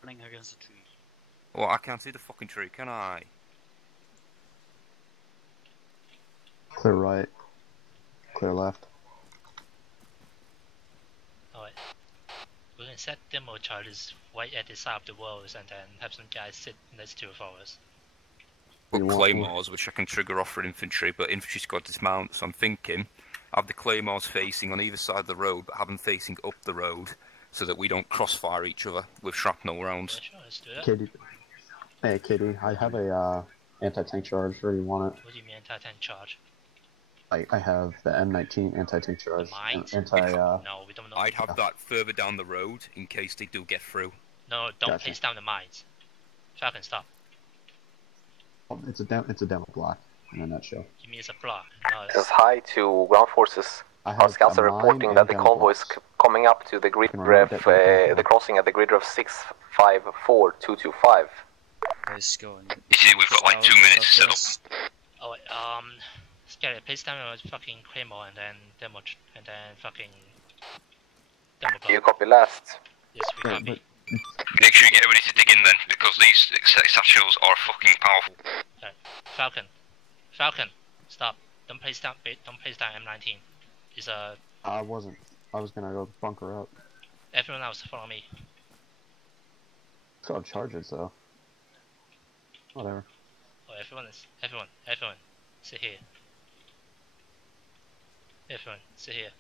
Running against the tree. Well, I can't see the fucking tree, can I? Clear right. Clear left. Alright. We can set demo charges right at the side of the walls and then have some guys sit next to us. Got claymores, which I can trigger off for infantry, but infantry's got dismount, so I'm thinking have the claymores facing on either side of the road, but have them facing up the road, so that we don't crossfire each other with shrapnel rounds. Yeah, sure, let's do that. Kitty. Hey, Kitty, I have a anti-tank charge. Where do you want it? What do you mean anti-tank charge? I have the M19 anti-tank charge. No, we don't know. I'd have that further down the road in case they do get through. No, don't Gotcha. place down the mines. Falcon, stop. It's a demo block in a nutshell. You mean it's a block? No, This is high to ground forces. Our scouts are reporting that the convoy is coming up to the grid ref, the crossing at the grid ref 654225. Let's go. You see, we've got like 2 minutes to set up. Oh wait, Scary, place down your fucking claymore and then demo and then fucking demo block. You copy last? Yes, we copy. Make sure you get everybody to dig in then, because these satchels are fucking powerful. Right. Falcon, stop. Don't place down M19. It's a. I wasn't. I was gonna go bunker up. Everyone else follow me. Still have charges though. Whatever. Oh, everyone, sit here. Everyone, sit here.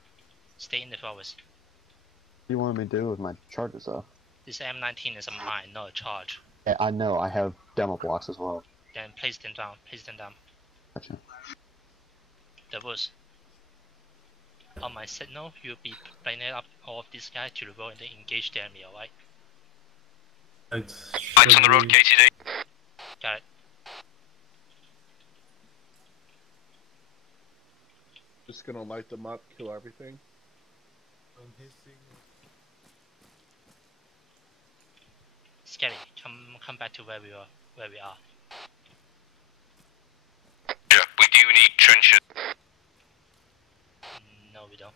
Stay in the forest. What do you want me to do with my charges though? This M19 is a mine, not a charge. Yeah, I know. I have demo blocks as well. Then place them down. Gotcha. The woods. On my signal, you'll be bringing up all of these guys to the road and then engage the enemy, alright? Lights on the road, KTD. Got it. Just gonna light them up, kill everything. Scary, come back to where we are. Yeah, we do need trenches. No, we don't.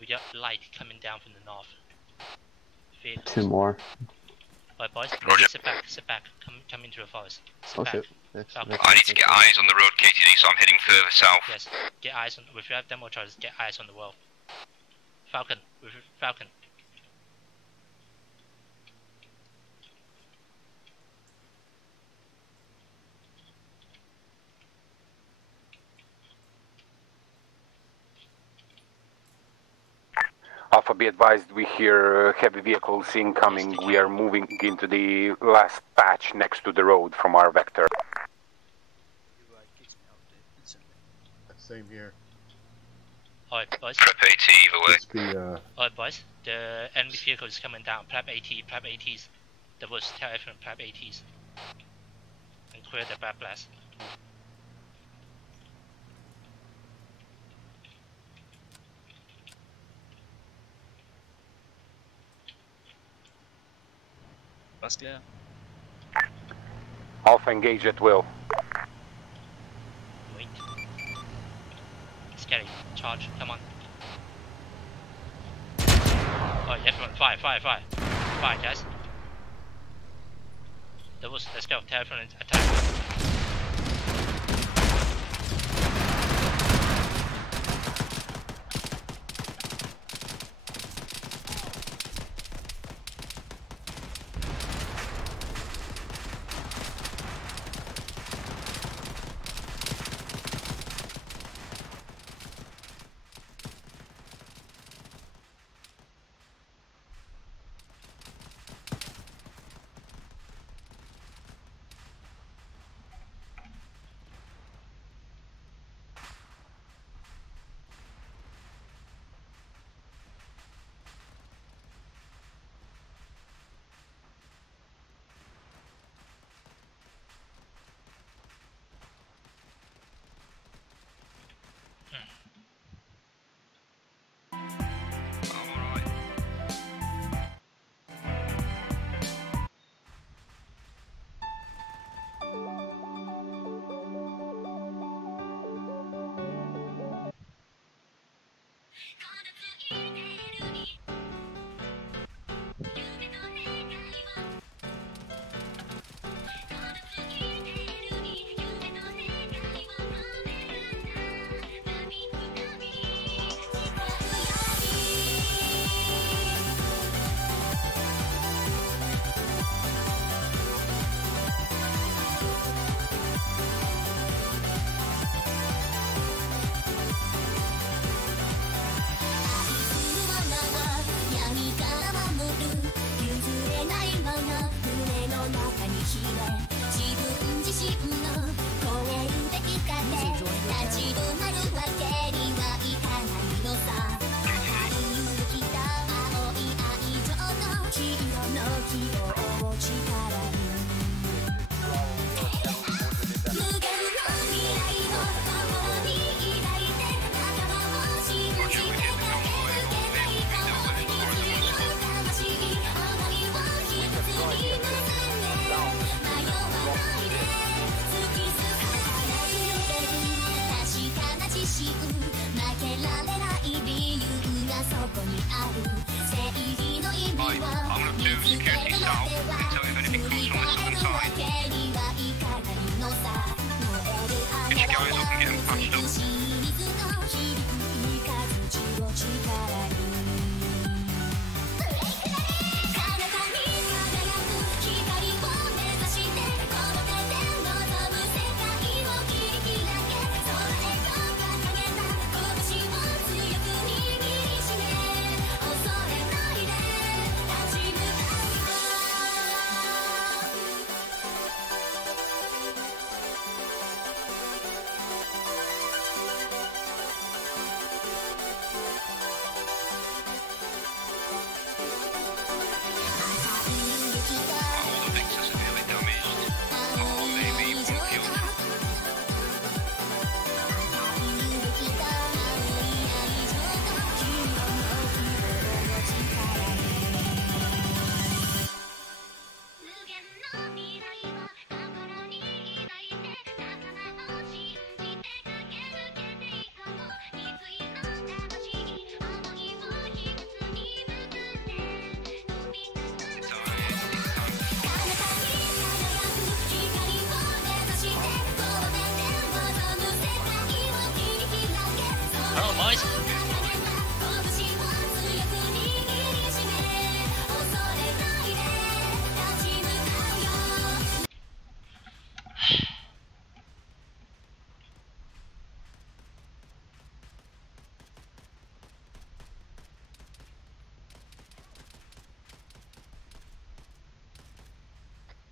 We got light coming down from the north. Vehicles. 2 more. Alright, boys. Roger. Sit back. Come into the forest. Sit Oh back. shit. Falcon. I need to get eyes on the road, KTD, so I'm heading further south. Yes. Get eyes on. If you have demo charges, get eyes on the wall. Falcon. Falcon. Alpha, be advised, we hear heavy vehicles incoming. We are moving into the last patch next to the road from our vector. Same here. Alright, boys. Prep AT either way. Just be, Alright, boys. The enemy vehicle is coming down. Prep ATs. The woods, tell everyone prep ATs. And clear the bad blast. That's clear. Alpha, engage at will. Wait. Scary. Charge. Come on. Alright, everyone. Fire, guys. The woods, let's go. Tell everyone attack. out. I can tell you if anything comes from the southern side. Get your guys up and get them patched up.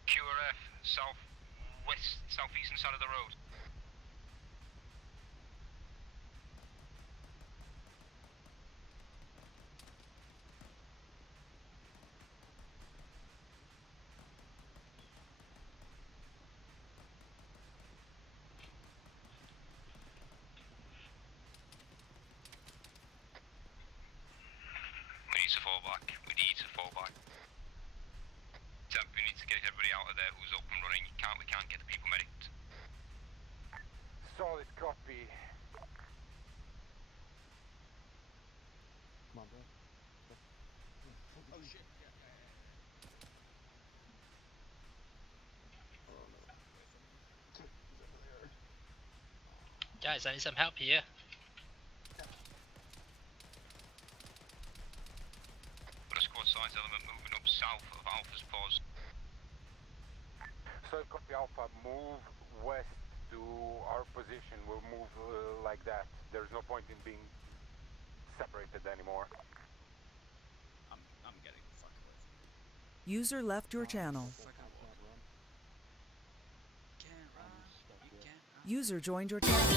QRF, southwest, southeastern side of the road. We need to fall back. We need to fall back. Temp, we need to get everybody out of there who's up and running. We can't get the people medicked. Solid copy. Come on, bro. Oh shit. Guys, I need some help here. Got a squad size element moving up south of Alpha's pause. Solid copy Alpha, move west to our position. We'll move like that. There's no point in being separated anymore. I'm getting the fuck away from here. User left your channel. User joined your channel.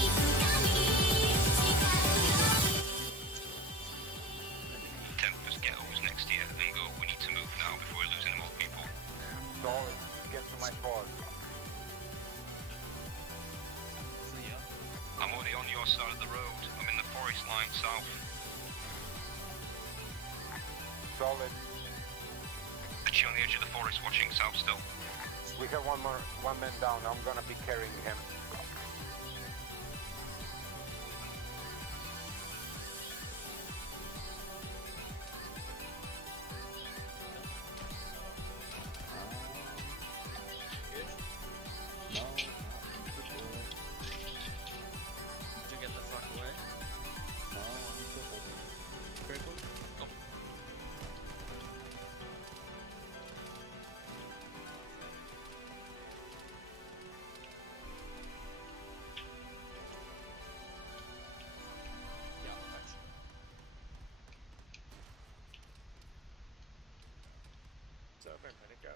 Tempest ghettos next year and go. We need to move now before we're losing more people. Solid, get to my pause. I'm already on your side of the road. I'm in the forest line south. Solid. Actually on the edge of the forest watching south still. We have one man down. I'm gonna be carrying him.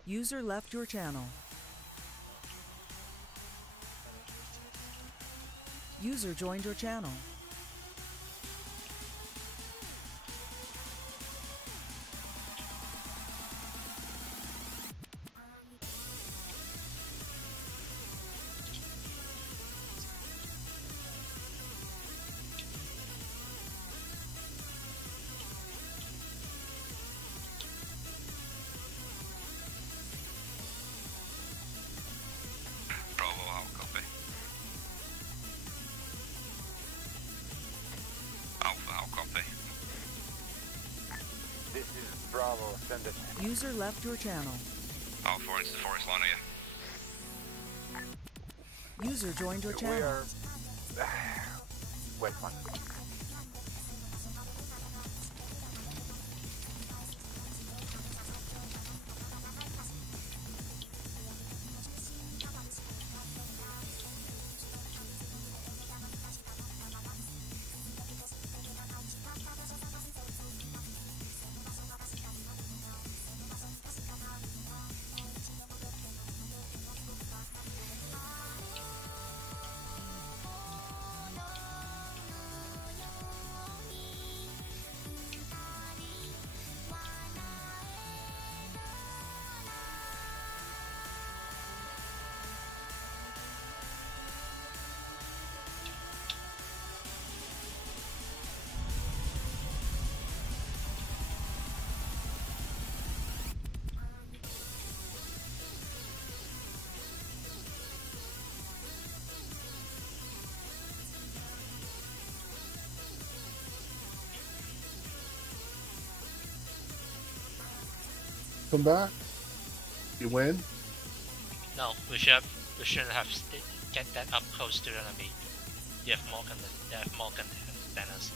User left your channel. User joined your channel. Bravo, send it. User left your channel. Oh, 4 into the forest line, are you? User joined your We channel. are... Wait one. Come back. You win. No, we shouldn't have get that up close to the enemy. They have more gun than us.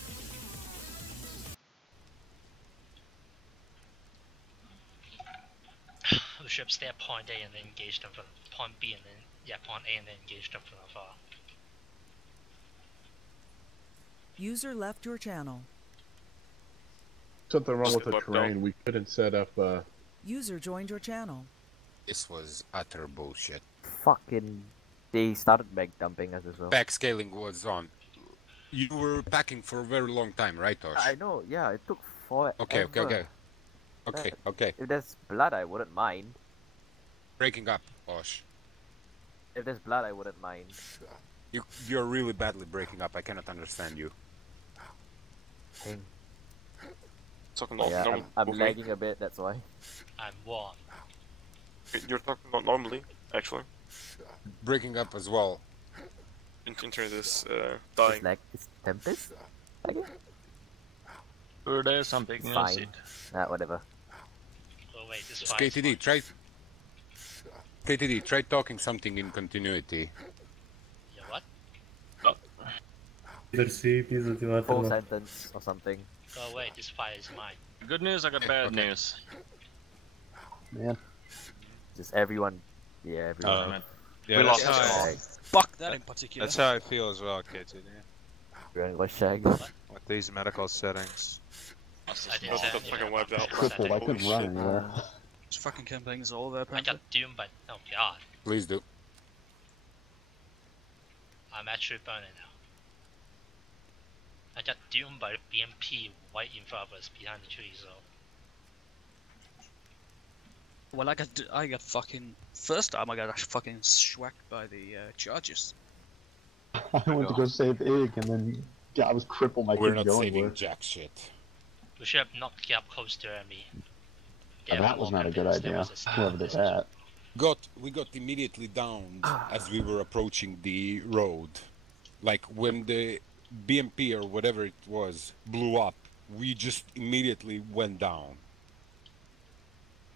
We should stay at point A and then engage them from point B and then point A and then engage them from afar. User left your channel. Something wrong with the terrain. We couldn't set up. User joined your channel. This was utter bullshit. Fucking... They started back dumping us as well. Backscaling was on. You were packing for a very long time, right, Tosh? I know, yeah, it took forever. Okay. If there's blood, I wouldn't mind. Breaking up, Tosh. If there's blood, I wouldn't mind. You're really badly breaking up. I cannot understand you. Talking Yeah, I'm lagging a bit, that's why. I'm warm. You're talking not normally, actually. Breaking up as well. Internet is dying. Like it's Tempest? There's some big Fine. Whatever. Oh wait, this KTD, try talking something in continuity. Yeah, what? Full sentence or something. Oh wait, this fight is mine. Good news, I got bad news. Man. Just everyone. Yeah, everyone. man. Yeah, We that's lost how all. I, Fuck that in particular. That's how I feel as well, KTD. We're gonna go shag. With these medical settings. I did That's fucking wiped out. Crippled, I couldn't run anywhere. This fucking campaign's all there, I apparently. got doomed by... Oh god. Please do. I'm actually burning now. I got doomed by BMP right in front of us behind the tree, so... Well, I got fucking... First time I got fucking schwacked by the charges. I went to go save Ig, and then I was crippled. We're not saving jack shit. We should have not get up close to enemy. That was not a good idea. Whoever did that. We got immediately downed as we were approaching the road. Like when the BMP or whatever it was blew up, we just immediately went down.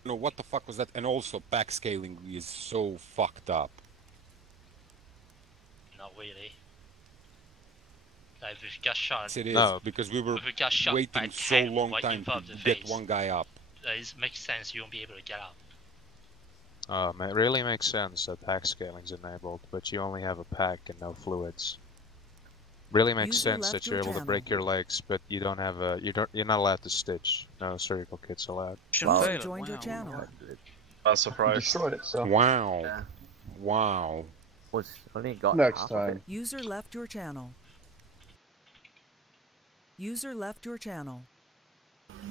You know, what the fuck was that? And also backscaling is so fucked up. Not really. Like, if we got shot... Yes, it is, because we were if we got shot by waiting a so tank long right time in front to of the get face. one guy up. It makes sense you won't be able to get up. It really makes sense that pack scaling's enabled, but you only have a pack and no fluids. Really makes User sense left that your you're able to channel. break your legs, but you don't have a you're not allowed to stitch. No surgical kits allowed. User joined your channel. I'm surprised. Destroyed it, so. Wow. Yeah. Wow. Was only got Next half of time. it. User left your channel. User left your channel.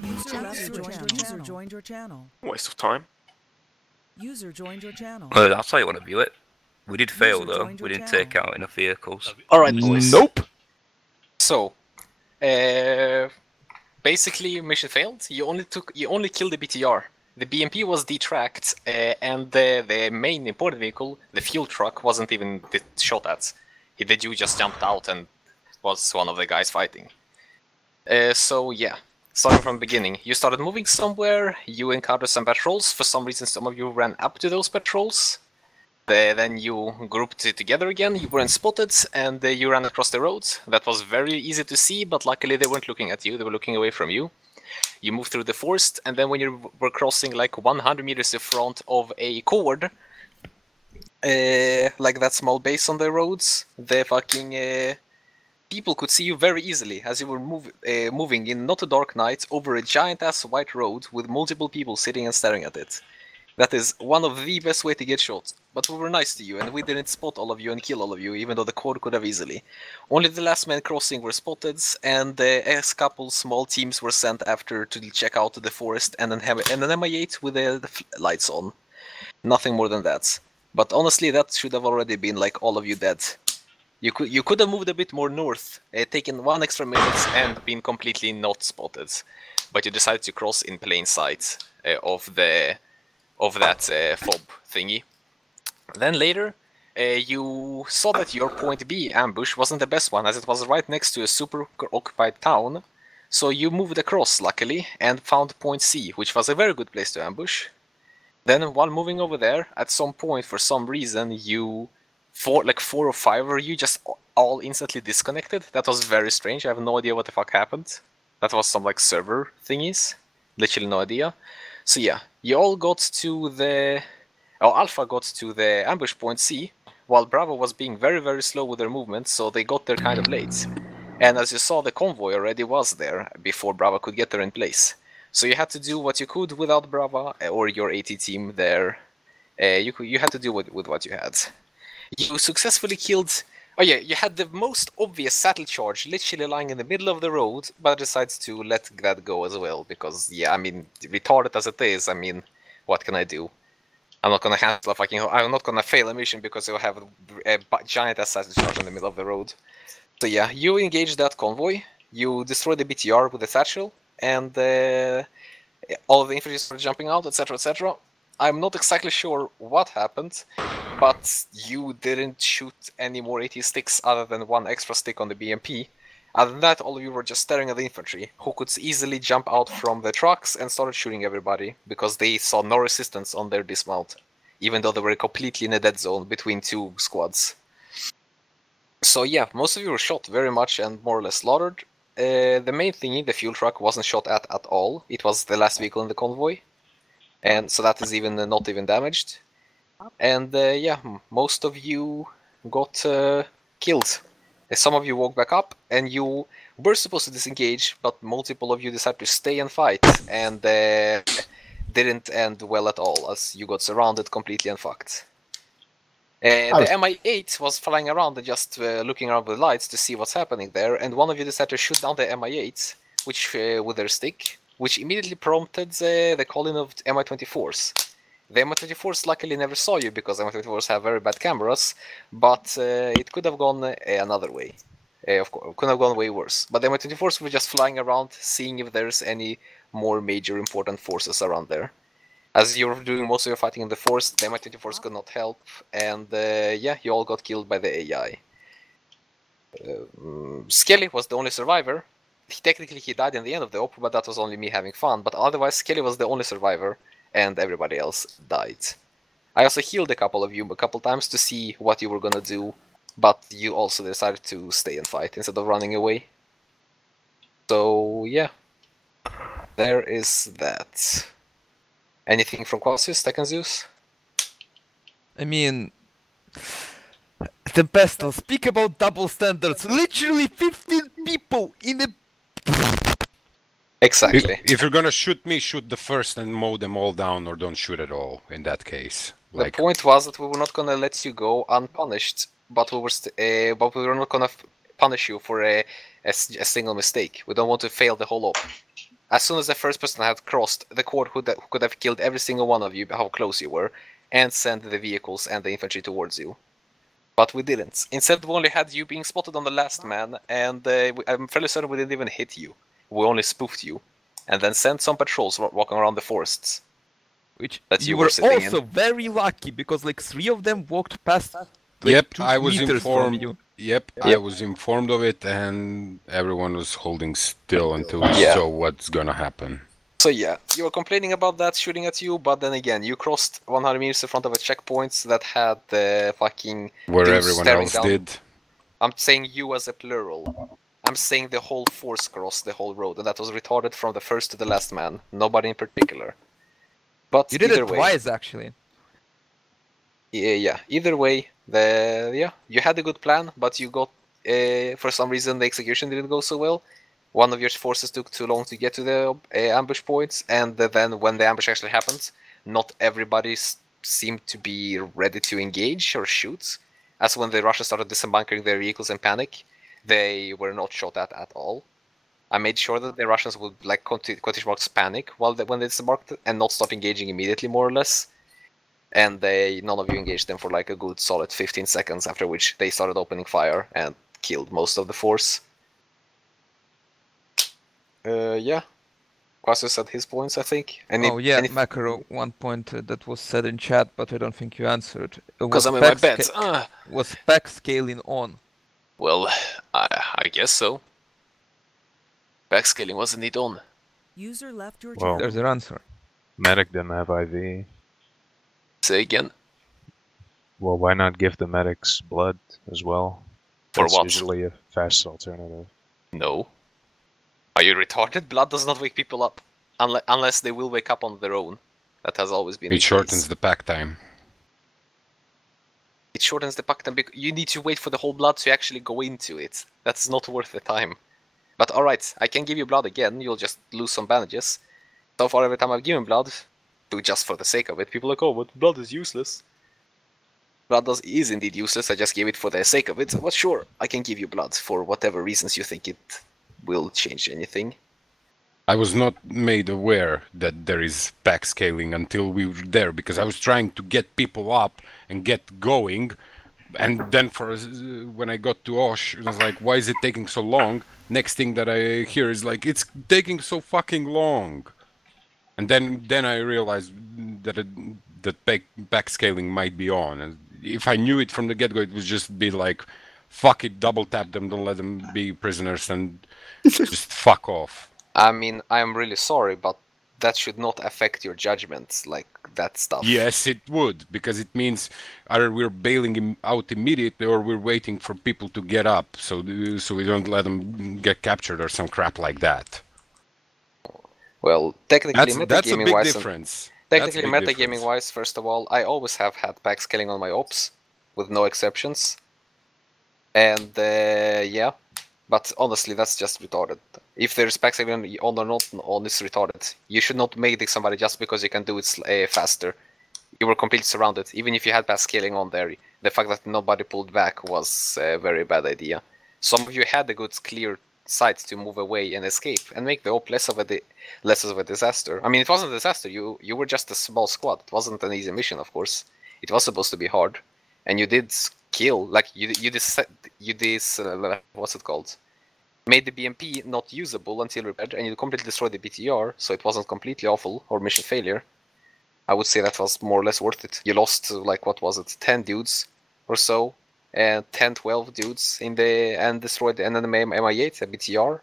User left your channel. User joined your channel. Waste of time. User joined your channel. I'll tell you what to view it. We did fail User though. joined We your didn't channel. take out enough vehicles. Alright, boys. Nope. So, basically, mission failed. You only killed the BTR. The BMP was detracked, and the main important vehicle, the fuel truck, wasn't even shot at. The dude just jumped out and was one of the guys fighting. So yeah. starting from the beginning. You started moving somewhere, you encountered some patrols. For some reason, some of you ran up to those patrols. Then you grouped it together again, you weren't spotted, and you ran across the road. That was very easy to see, but luckily they weren't looking at you, they were looking away from you. You moved through the forest, and then when you were crossing like 100 meters in front of a cord, like that small base on the roads, the fucking people could see you very easily as you were moving in not a dark night over a giant-ass white road with multiple people sitting and staring at it. That is one of the best way to get shot. But we were nice to you, and we didn't spot all of you and kill all of you, even though the cord could have easily. Only the last man crossing were spotted, and a couple small teams were sent after to check out the forest and an MI8 with the lights on. Nothing more than that. But honestly, that should have already been like all of you dead. You could have moved a bit more north, taken 1 extra minute, and been completely not spotted. But you decided to cross in plain sight of that fob thingy. Then later, you saw that your point B ambush wasn't the best one, as it was right next to a super occupied town. So you moved across, luckily, and found point C, which was a very good place to ambush. Then, while moving over there, at some point, for some reason, like 4 or 5 of you just all instantly disconnected. That was very strange. I have no idea what the fuck happened. That was some like server thingies. Literally no idea. So yeah, you all got to the... Alpha got to the ambush point C, while Bravo was being very, very slow with their movement, so they got there kind of late. And as you saw, the convoy already was there before Bravo could get there in place. So you had to do what you could without Bravo or your AT team there. You had to do with what you had. You successfully killed... Oh yeah, you had the most obvious saddle charge literally lying in the middle of the road, but decided to let that go as well, because, yeah, I mean, retarded as it is, I mean, what can I do? I'm not gonna handle a fucking... I'm not gonna fail a mission because you'll have a giant saddle charge in the middle of the road. So yeah, you engaged that convoy, you destroyed the BTR with the satchel, and all of the infantry started jumping out, etc, etc. I'm not exactly sure what happened, but you didn't shoot any more AT sticks other than 1 extra stick on the BMP. Other than that, all of you were just staring at the infantry, who could easily jump out from the trucks and started shooting everybody, because they saw no resistance on their dismount, even though they were completely in a dead zone between 2 squads. So yeah, most of you were shot very much and more or less slaughtered. The main thingy, the fuel truck, wasn't shot at all. It was the last vehicle in the convoy. And so that is not even damaged. And yeah, most of you got killed. Some of you woke back up, and you were supposed to disengage, but multiple of you decided to stay and fight, and didn't end well at all, as you got surrounded completely and fucked. The MI8 was flying around and just looking around with lights to see what's happening there, and one of you decided to shoot down the MI8 with their stick, which immediately prompted the calling of MI24s. The MI24s luckily never saw you because MI24s have very bad cameras, but it could have gone another way. Of course, could have gone way worse. But the MI24s were just flying around, seeing if there's any more major important forces around there. As you were doing most of your fighting in the forest, the MI24s could not help, and yeah, you all got killed by the AI. Skelly was the only survivor. Technically he died in the end of the op, but that was only me having fun, but otherwise Skelly was the only survivor, and everybody else died. I also healed a couple of you a couple times to see what you were gonna do, but you also decided to stay and fight instead of running away. So yeah, there is that. Anything from Quasius, Tekken Zeus? I mean, Tempestal, speak about double standards. Literally 15 people in a... Exactly. If you're gonna shoot me, shoot the first and mow them all down, or don't shoot at all, in that case. The point was that we were not gonna let you go unpunished, but we were not gonna punish you for a single mistake. We don't want to fail the whole op. As soon as the first person had crossed, the cord could have killed every single one of you, how close you were, and sent the vehicles and the infantry towards you. But we didn't. Instead, we only had you being spotted on the last man, and I'm fairly certain we didn't even hit you. We only spoofed you, and then sent some patrols walking around the forests. Which that you were also very lucky, because like 3 of them walked past. Like, yep, 2 I was meters informed. from you. Yep, I was informed of it, and everyone was holding still until we Yeah. saw what's gonna happen. So yeah, you were complaining about that shooting at you, but then again, you crossed 100 meters in front of a checkpoint that had the fucking Where dudes everyone staring else down. did. I'm saying you as a plural. I'm saying the whole force crossed the whole road, and that was retarded from the first to the last man. Nobody in particular. But You did either it way, twice, actually. yeah. Either way, you had a good plan, but you got for some reason the execution didn't go so well. One of your forces took too long to get to the ambush points, and then when the ambush actually happened, not everybody seemed to be ready to engage or shoot. As when the Russians started disembunkering their vehicles in panic, they were not shot at all. I made sure that the Russians would like quotation marks panic when they disembarked and not start engaging immediately, more or less. And none of you engaged them for like a good solid 15 seconds, after which they started opening fire and killed most of the force. Yeah. Quasu said his points, I think. Macro, one point that was said in chat, but I don't think you answered. Because I'm in my bed. Was backscaling on? Well, I guess so. Backscaling wasn't it on? User left your Well, there's your answer. Medic didn't have IV. Say again. Well, why not give the medics blood as well? For That's what? usually a fast alternative. No. Are you retarded? Blood does not wake people up. Unless they will wake up on their own. That has always been It shortens the pack time. It shortens the pack time because you need to wait for the whole blood to actually go into it. That's not worth the time. But alright, I can give you blood again, you'll just lose some bandages. So far every time I've given blood, just for the sake of it, people are like, oh, but blood is useless. Blood is indeed useless, I just gave it for the sake of it. But sure, I can give you blood for whatever reasons you think it will change anything. I was not made aware that there is backscaling until we were there, because I was trying to get people up and get going, and then when I got to Osh, it was like, why is it taking so long? Next thing that I hear is like, it's taking so fucking long. And then I realized that backscaling might be on. And if I knew it from the get-go, it would just be like, fuck it, double tap them, don't let them be prisoners, and just fuck off. I mean, I'm really sorry, but that should not affect your judgment, like that stuff. Yes, it would, because it means either we're bailing him out immediately or we're waiting for people to get up, so we don't let them get captured or some crap like that. Well, technically, that's a big difference. Technically, metagaming-wise, first of all, I always have had backscaling on my ops, with no exceptions. And yeah, but honestly, that's just retarded. If there's backscaling on or not on, it's retarded. You should not make somebody just because you can do it faster. You were completely surrounded. Even if you had backscaling on there, the fact that nobody pulled back was a very bad idea. Some of you had a good, clear sight to move away and escape, and make the op less of a disaster. I mean, it wasn't a disaster. You were just a small squad. It wasn't an easy mission, of course. It was supposed to be hard, and you did kill. Like you did what's it called? Made the BMP not usable until repaired, and you completely destroyed the BTR, so it wasn't completely awful or mission failure. I would say that was more or less worth it. You lost, like, what was it, 10 dudes or so, and 10-12 dudes and destroyed the enemy Mi-8, a BTR,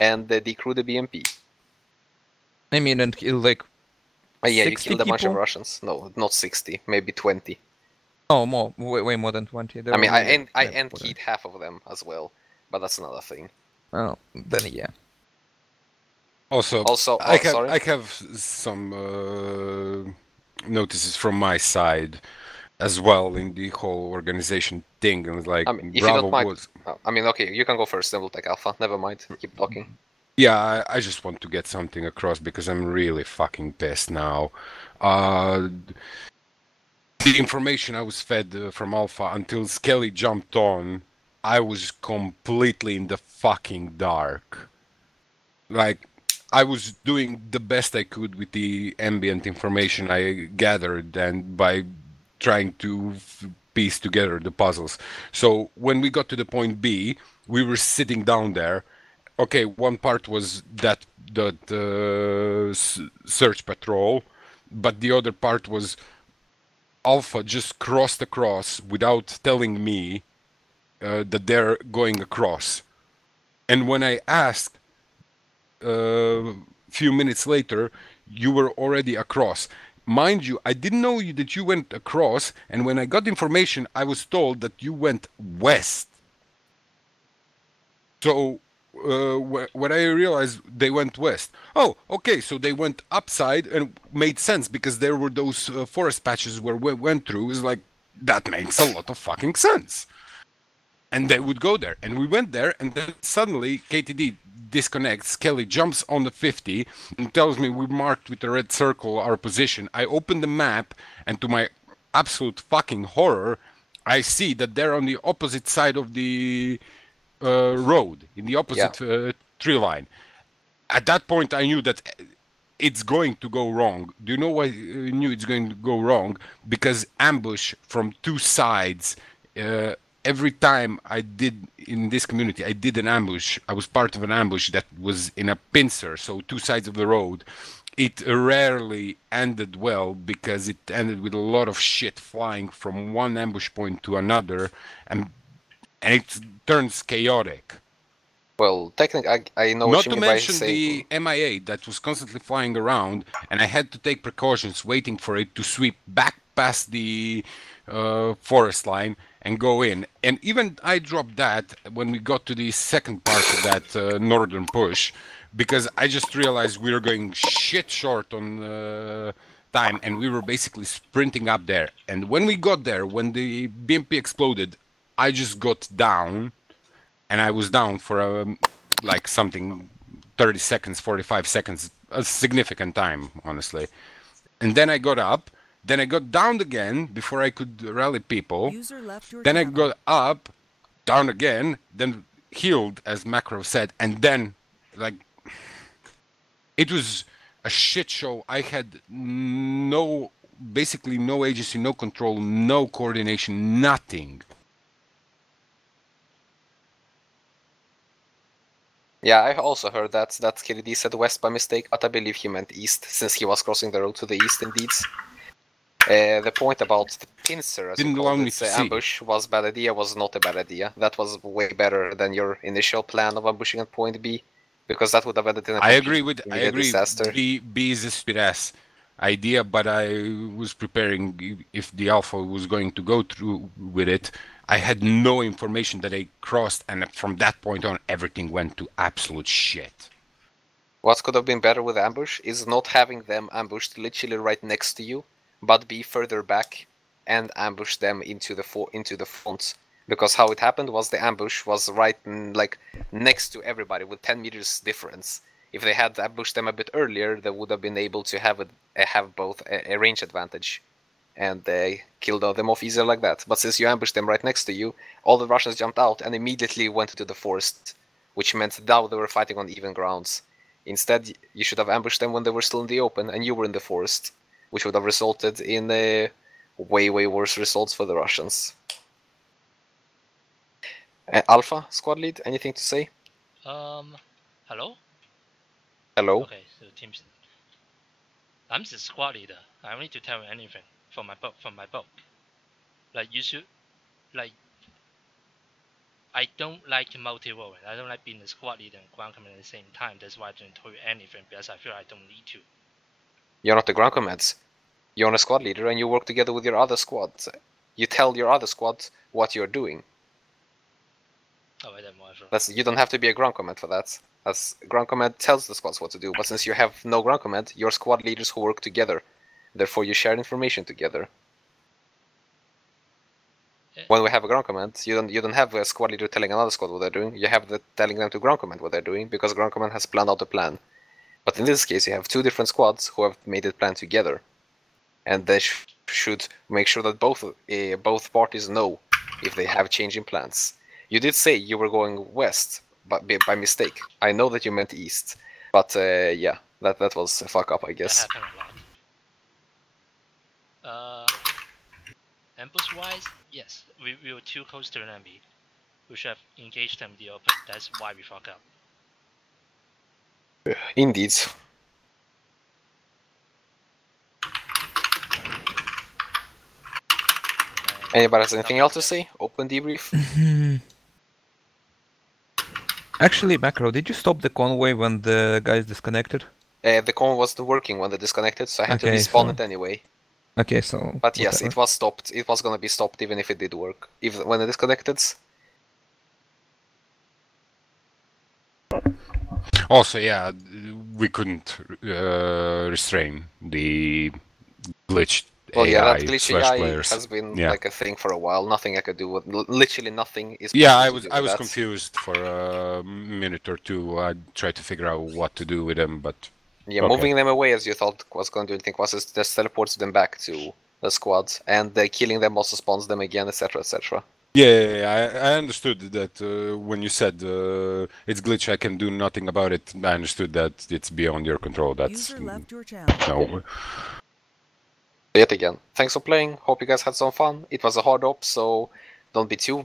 and decrewed the BMP. I mean, and killed like yeah, 60 you killed a bunch of people? Russians. No, not 60, maybe 20. Oh, more, way more than 20. I mean, I end-keyed half of them as well, but that's another thing. Oh, then yeah. Also, I have some notices from my side as well in the whole organization thing, and like, I mean, if Bravo you don't mind, was. I mean, okay, you can go first, then we'll take Alpha. Never mind, keep talking. Yeah, I just want to get something across because I'm really fucking pissed now. The information I was fed from Alpha until Skelly jumped on, I was completely in the fucking dark. Like, I was doing the best I could with the ambient information I gathered and by trying to piece together the puzzles. So when we got to the point B, we were sitting down there. Okay, one part was that search patrol, but the other part was Alpha just crossed across without telling me that they're going across. And when I asked a few minutes later, you were already across. Mind you, I didn't know that you went across, and when I got information, I was told that you went west. So when I realized they went west, oh, okay, so they went upside, and made sense because there were those forest patches where we went through. It's like, that makes a lot of fucking sense. And they would go there, and we went there, and then suddenly KTD disconnects. Kelly jumps on the 50 and tells me we marked with a red circle our position. I open the map, and to my absolute fucking horror, I see that they're on the opposite side of the road, in the opposite tree line. At that point, I knew that it's going to go wrong. Do you know why I knew it's going to go wrong? Because ambush from two sides. Every time I did in this community, I did an ambush. I was part of an ambush that was in a pincer, so two sides of the road. It rarely ended well because it ended with a lot of shit flying from one ambush point to another, and it turns chaotic. Well, technically, I know Not what you to mean by mention saying... the MIA that was constantly flying around, and I had to take precautions waiting for it to sweep back past the forest line and go in. And even I dropped that when we got to the second part of that northern push, because I just realized we were going shit short on time, and we were basically sprinting up there. And when we got there, when the BMP exploded, I just got down, and I was down for like something 30 seconds, 45 seconds, a significant time, honestly. And then I got up, then I got down again before I could rally people. User left your Then I channel. got up, down again, then healed, as Macro said, and then, like, it was a shit show. I had basically no agency, no control, no coordination, nothing. Yeah, I also heard that KDD said west by mistake, but I believe he meant east, since he was crossing the road to the east indeed. The point about the pincer, as you called it, ambush was bad idea, was not a bad idea. That was way better than your initial plan of ambushing at point B, because that would have ended in a disaster. B is a stupid ass idea, but I was preparing if the Alpha was going to go through with it. I had no information that they crossed, and from that point on, everything went to absolute shit. What could have been better with ambush is not having them ambushed literally right next to you, but be further back and ambush them into the front. Because how it happened was the ambush was right like next to everybody with 10 meters difference. If they had ambushed them a bit earlier, they would have been able to have both a range advantage, and they killed them off easier like that. But since you ambushed them right next to you, all the Russians jumped out and immediately went into the forest, which meant now they were fighting on even grounds. Instead, you should have ambushed them when they were still in the open and you were in the forest, which would have resulted in way worse results for the Russians. Alpha, squad lead, anything to say? Hello? Hello? Okay, so teams... I'm the squad leader. I don't need to tell you anything from my book. Like, you should... Like... I don't like multi-rolling. I don't like being the squad leader and ground commander at the same time. That's why I didn't tell you anything, because I feel I don't need to. You're not the ground commands. You're a squad leader and you work together with your other squads. You tell your other squad what you're doing. Oh, I don't know. You don't have to be a ground command for that. As ground command tells the squads what to do, but since you have no ground command, you're squad leaders who work together. Therefore, you share information together. When we have a ground command, you don't have a squad leader telling another squad what they're doing. You have telling them to ground command what they're doing, because ground command has planned out the plan. But in this case, you have two different squads who have made it plan together, and they should make sure that both parties know if they have changing plans. You did say you were going west, but by mistake. I know that you meant east, but yeah, that was a fuck up, I guess. That happened a lot. Ambush-wise, yes, we were too close to an enemy. We should have engaged them in the open. That's why we fuck up. Indeed. Anybody has anything else to say? Open debrief. Actually, Macro, did you stop the convoy when the guys disconnected? The con was working when they disconnected, so I had to Okay, respawn so- it anyway. Okay, so. But yes, whatever. it was stopped. It was gonna be stopped even if it did work. Even when it disconnected. Also, yeah, we couldn't restrain the glitched Well, yeah, AI that glitchy slash AI players. has been Yeah. like a thing for a while. Nothing I could do with literally nothing is. Yeah, possible I to was do I with was that. confused for a minute or two. I tried to figure out what to do with them, but Yeah, okay. moving them away as you thought was going to do anything was just teleports them back to the squad, and killing them also spawns them again, etc., etc. Yeah, I understood that when you said it's glitch, I can do nothing about it. I understood that it's beyond your control. That's User left your channel. no. Yet again, thanks for playing. Hope you guys had some fun. It was a hard op, so don't be too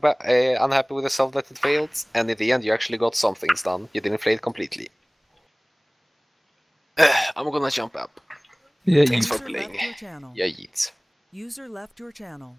unhappy with yourself that it failed. And in the end, you actually got some things done. You didn't fail it completely. I'm gonna jump up. Yeah, Thanks for User playing. left your channel. Yeah, yeet. User left your channel.